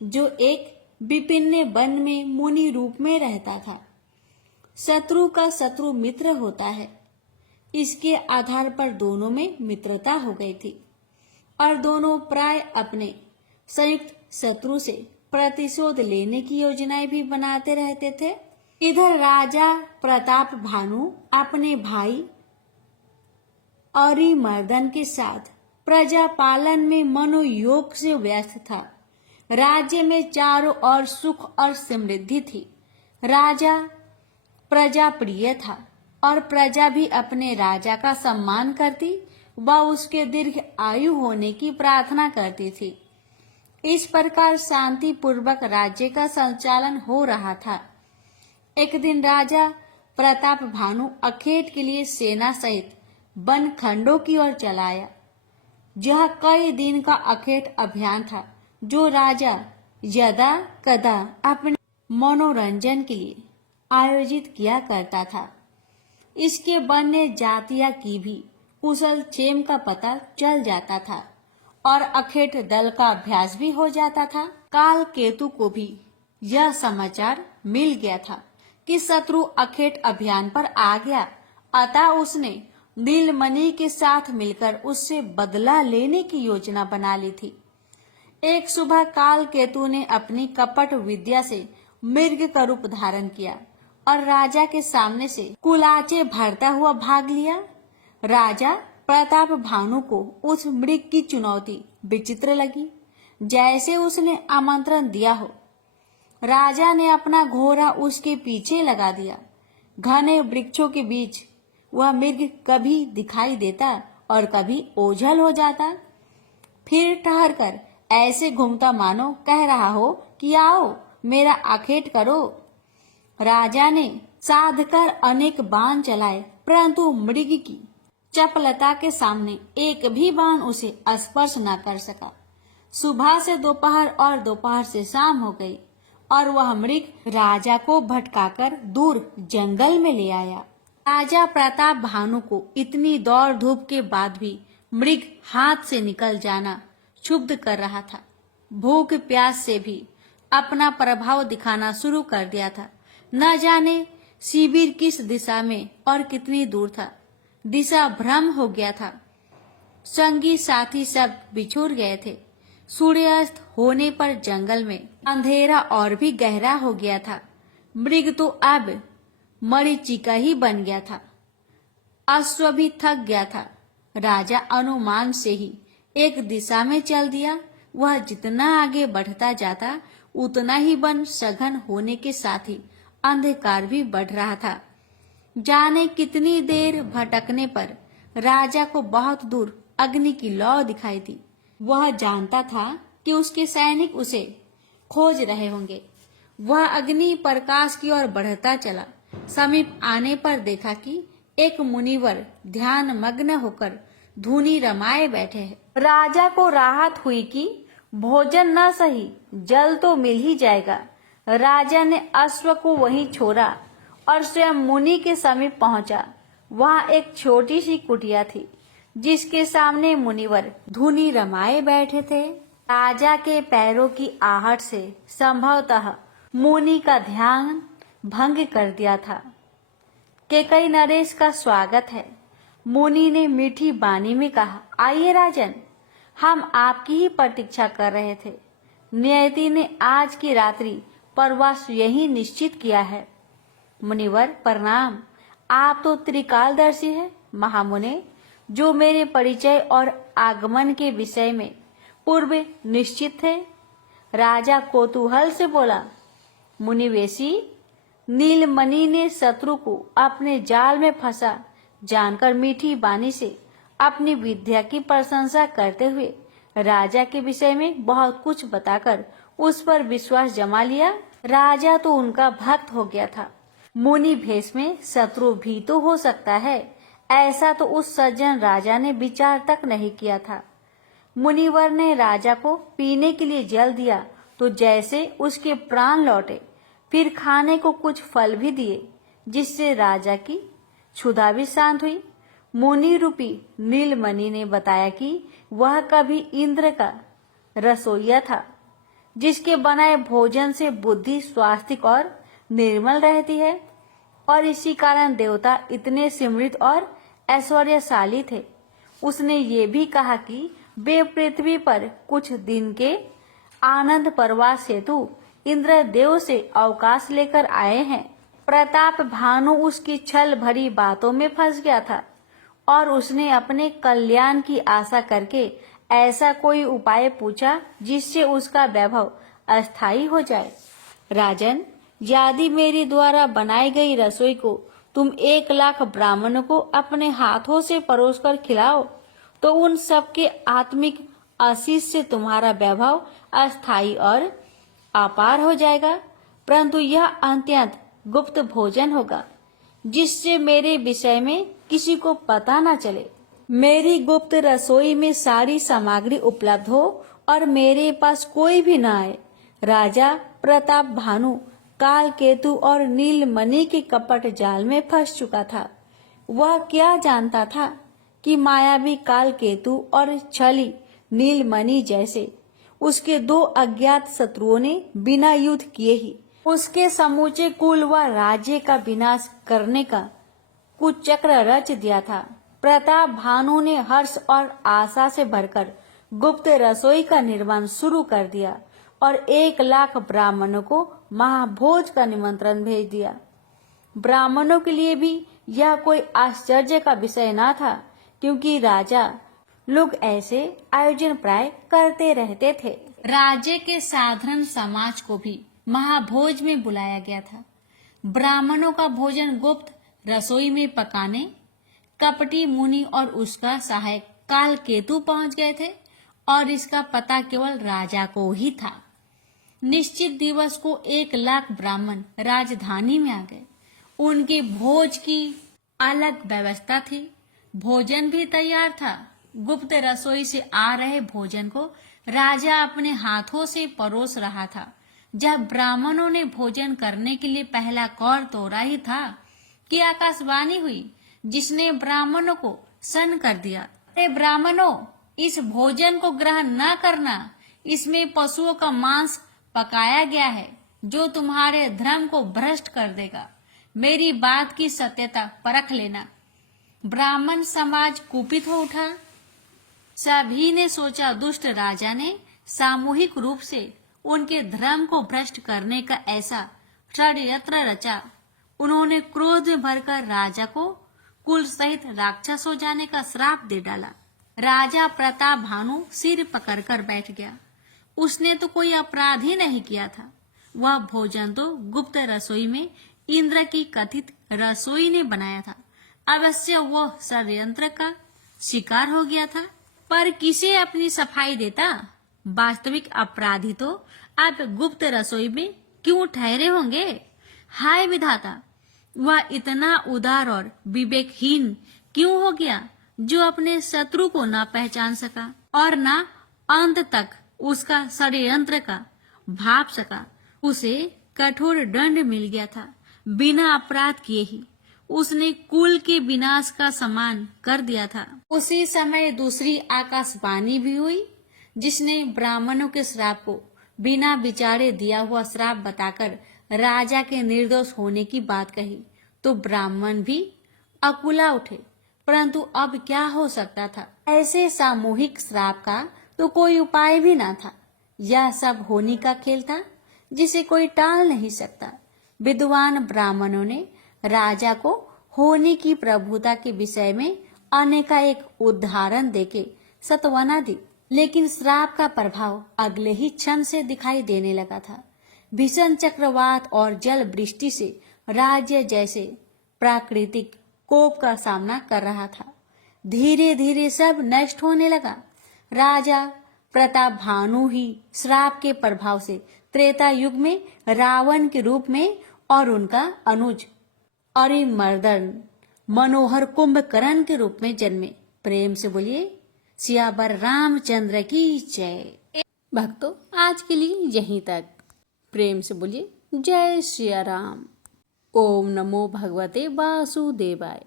जो एक विपिन्न वन में मुनि रूप में रहता था। शत्रु का शत्रु मित्र होता है, इसके आधार पर दोनों में मित्रता हो गई थी और दोनों प्राय अपने संयुक्त शत्रु से प्रतिशोध लेने की योजनाएं भी बनाते रहते थे। इधर राजा प्रताप भानु अपने भाई अरिमर्दन के साथ प्रजा पालन में मनोयोग से व्यस्त था। राज्य में चारों ओर सुख और समृद्धि थी। राजा प्रजा प्रिय था और प्रजा भी अपने राजा का सम्मान करती व उसके दीर्घ आयु होने की प्रार्थना करती थी। इस प्रकार शांति पूर्वक राज्य का संचालन हो रहा था। एक दिन राजा प्रताप भानु अखेट के लिए सेना सहित वन खंडों की ओर चलाया। यह कई दिन का अखेट अभियान था जो राजा यदा कदा अपने मनोरंजन के लिए आयोजित किया करता था। इसके वन्य जातिया की भी कुशल क्षेम का पता चल जाता था और अखेट दल का अभ्यास भी हो जाता था। काल केतु को भी यह समाचार मिल गया था कि शत्रु अखेट अभियान पर आ गया, अतः उसने नीलमणि के साथ मिलकर उससे बदला लेने की योजना बना ली थी। एक सुबह काल केतु ने अपनी कपट विद्या से मृग का रूप धारण किया और राजा के सामने से कुलाचे भरता हुआ भाग लिया। राजा प्रताप भानु को उस मृग की चुनौती विचित्र लगी, जैसे उसने आमंत्रण दिया हो। राजा ने अपना घोड़ा उसके पीछे लगा दिया। घने वृक्षों के बीच वह मृग कभी दिखाई देता और कभी ओझल हो जाता, फिर ठहर कर ऐसे घूमता मानो कह रहा हो कि आओ मेरा आखेट करो। राजा ने साध कर अनेक बाण चलाए, परंतु मृग की चपलता के सामने एक भी बाण उसे स्पर्श न कर सका। सुबह से दोपहर और दोपहर से शाम हो गई और वह मृग राजा को भटकाकर दूर जंगल में ले आया। राजा प्रताप भानु को इतनी दौड़ धूप के बाद भी मृग हाथ से निकल जाना क्षुब्ध कर रहा था। भूख प्यास से भी अपना प्रभाव दिखाना शुरू कर दिया था। न जाने शिविर किस दिशा में और कितनी दूर था। दिशा भ्रम हो गया था। संगी साथी सब बिछुड़ गए थे। सूर्यास्त होने पर जंगल में अंधेरा और भी गहरा हो गया था। मृग तो अब मरीचिका ही बन गया था। अश्व भी थक गया था। राजा अनुमान से ही एक दिशा में चल दिया। वह जितना आगे बढ़ता जाता उतना ही वन सघन होने के साथ ही अंधकार भी बढ़ रहा था। जाने कितनी देर भटकने पर राजा को बहुत दूर अग्नि की लौ दिखाई दी। वह जानता था कि उसके सैनिक उसे खोज रहे होंगे। वह अग्नि प्रकाश की ओर बढ़ता चला। समीप आने पर देखा कि एक मुनिवर ध्यान मग्न होकर धूनी रमाए बैठे हैं। राजा को राहत हुई कि भोजन न सही जल तो मिल ही जाएगा। राजा ने अश्व को वहीं छोड़ा और स्वयं मुनि के समीप पहुंचा। वहां एक छोटी सी कुटिया थी जिसके सामने मुनिवर धूनी रमाए बैठे थे। राजा के पैरों की आहट से संभवतः मुनि का ध्यान भंग कर दिया था। केकई नरेश का स्वागत है। मुनि ने मीठी बानी में कहा, आइए राजन, हम आपकी ही प्रतीक्षा कर रहे थे। नियति ने आज की रात्रि प्रवास यही निश्चित किया है। मुनिवर प्रणाम। आप तो त्रिकालदर्शी हैं महामुने, जो मेरे परिचय और आगमन के विषय में पूर्व निश्चित थे। राजा कौतूहल से बोला, मुनिवेशी, नीलमणि ने शत्रु को अपने जाल में फंसा जानकर मीठी बानी से अपनी विद्या की प्रशंसा करते हुए राजा के विषय में बहुत कुछ बताकर उस पर विश्वास जमा लिया। राजा तो उनका भक्त हो गया था। मुनि भेष में शत्रु भी तो हो सकता है, ऐसा तो उस सज्जन राजा ने विचार तक नहीं किया था। मुनिवर ने राजा को पीने के लिए जल दिया तो जैसे उसके प्राण लौटे। फिर खाने को कुछ फल भी दिए जिससे राजा की क्षुधा भी शांत हुई। मुनि रूपी नीलमणि ने बताया कि वह कभी इंद्र का रसोइया था, जिसके बनाए भोजन से बुद्धि स्वास्थ्य और निर्मल रहती है, और इसी कारण देवता इतने समृद्ध और ऐश्वर्यशाली थे। उसने ये भी कहा कि वे पृथ्वी पर कुछ दिन के आनंद प्रवास हेतु इंद्रदेव से अवकाश लेकर आए हैं। प्रताप भानु उसकी छल भरी बातों में फंस गया था और उसने अपने कल्याण की आशा करके ऐसा कोई उपाय पूछा जिससे उसका वैभव अस्थायी हो जाए। राजन, यदि मेरे द्वारा बनाई गई रसोई को तुम 1,00,000 ब्राह्मणों को अपने हाथों से परोसकर खिलाओ तो उन सबके आत्मिक आशीष से तुम्हारा वैभव अस्थायी और अपार हो जाएगा। परंतु यह अत्यंत गुप्त भोजन होगा जिससे मेरे विषय में किसी को पता न चले। मेरी गुप्त रसोई में सारी सामग्री उपलब्ध हो और मेरे पास कोई भी न आए। राजा प्रताप भानु काल केतु और नीलमणि के कपट जाल में फंस चुका था। वह क्या जानता था कि मायावी काल केतु और छली नीलमणि जैसे उसके 2 अज्ञात शत्रुओं ने बिना युद्ध किए ही उसके समूचे कुल व राज्य का विनाश करने का कुचक्र रच दिया था। प्रताप भानु ने हर्ष और आशा से भरकर गुप्त रसोई का निर्माण शुरू कर दिया और 1,00,000 ब्राह्मणों को महाभोज का निमंत्रण भेज दिया। ब्राह्मणों के लिए भी यह कोई आश्चर्य का विषय न था, क्योंकि राजा लोग ऐसे आयोजन प्राय करते रहते थे। राज्य के साधारण समाज को भी महाभोज में बुलाया गया था। ब्राह्मणों का भोजन गुप्त रसोई में पकाने कपटी मुनि और उसका सहायक काल केतु पहुंच गए थे और इसका पता केवल राजा को ही था। निश्चित दिवस को 1,00,000 ब्राह्मण राजधानी में आ गए। उनके भोज की अलग व्यवस्था थी। भोजन भी तैयार था। गुप्त रसोई से आ रहे भोजन को राजा अपने हाथों से परोस रहा था। जब ब्राह्मणों ने भोजन करने के लिए पहला कौर तोड़ा ही था कि आकाशवाणी हुई, जिसने ब्राह्मणों को सन्न कर दिया। अरे ब्राह्मणों, इस भोजन को ग्रहण न करना, इसमें पशुओं का मांस पकाया गया है जो तुम्हारे धर्म को भ्रष्ट कर देगा। मेरी बात की सत्यता परख लेना। ब्राह्मण समाज कुपित हो उठा। सभी ने सोचा दुष्ट राजा ने सामूहिक रूप से उनके धर्म को भ्रष्ट करने का ऐसा षड्यंत्र रचा। उन्होंने क्रोध में भरकर राजा को कुल सहित राक्षस हो जाने का श्राप दे डाला। राजा प्रताप भानु सिर पकड़कर बैठ गया। उसने तो कोई अपराध ही नहीं किया था। वह भोजन तो गुप्त रसोई में इंद्र की कथित रसोई ने बनाया था। अवश्य वह षड्यंत्र का शिकार हो गया था, पर किसे अपनी सफाई देता। वास्तविक अपराधी तो अब गुप्त रसोई में क्यों ठहरे होंगे। हाय विधाता, वह इतना उदार और विवेकहीन क्यों हो गया जो अपने शत्रु को न पहचान सका और न अंत तक उसका षड्यंत्र का भाप सका। उसे कठोर दंड मिल गया था। बिना अपराध किए ही उसने कुल के विनाश का समान कर दिया था। उसी समय दूसरी आकाशवाणी भी हुई, जिसने ब्राह्मणों के श्राप को बिना विचारे दिया हुआ श्राप बताकर राजा के निर्दोष होने की बात कही। तो ब्राह्मण भी अकुला उठे, परंतु अब क्या हो सकता था। ऐसे सामूहिक श्राप का तो कोई उपाय भी ना था। यह सब होनी का खेल था जिसे कोई टाल नहीं सकता। विद्वान ब्राह्मणों ने राजा को होनी की प्रभुता के विषय में अनेकानेक उदाहरण देके सत्वना दी, लेकिन श्राप का प्रभाव अगले ही क्षण से दिखाई देने लगा था। भीषण चक्रवात और जल वृष्टि से राज्य जैसे प्राकृतिक कोप का सामना कर रहा था। धीरे धीरे सब नष्ट होने लगा। राजा प्रताप भानु ही श्राप के प्रभाव से त्रेता युग में रावण के रूप में और उनका अनुज अरिमर्दन मनोहर कुंभकर्ण के रूप में जन्मे। प्रेम से बोलिए सियावर रामचंद्र की जय। भक्तों, आज के लिए यहीं तक। प्रेम से बोलिए जय सिया राम। ओम नमो भगवते वासुदेवाय।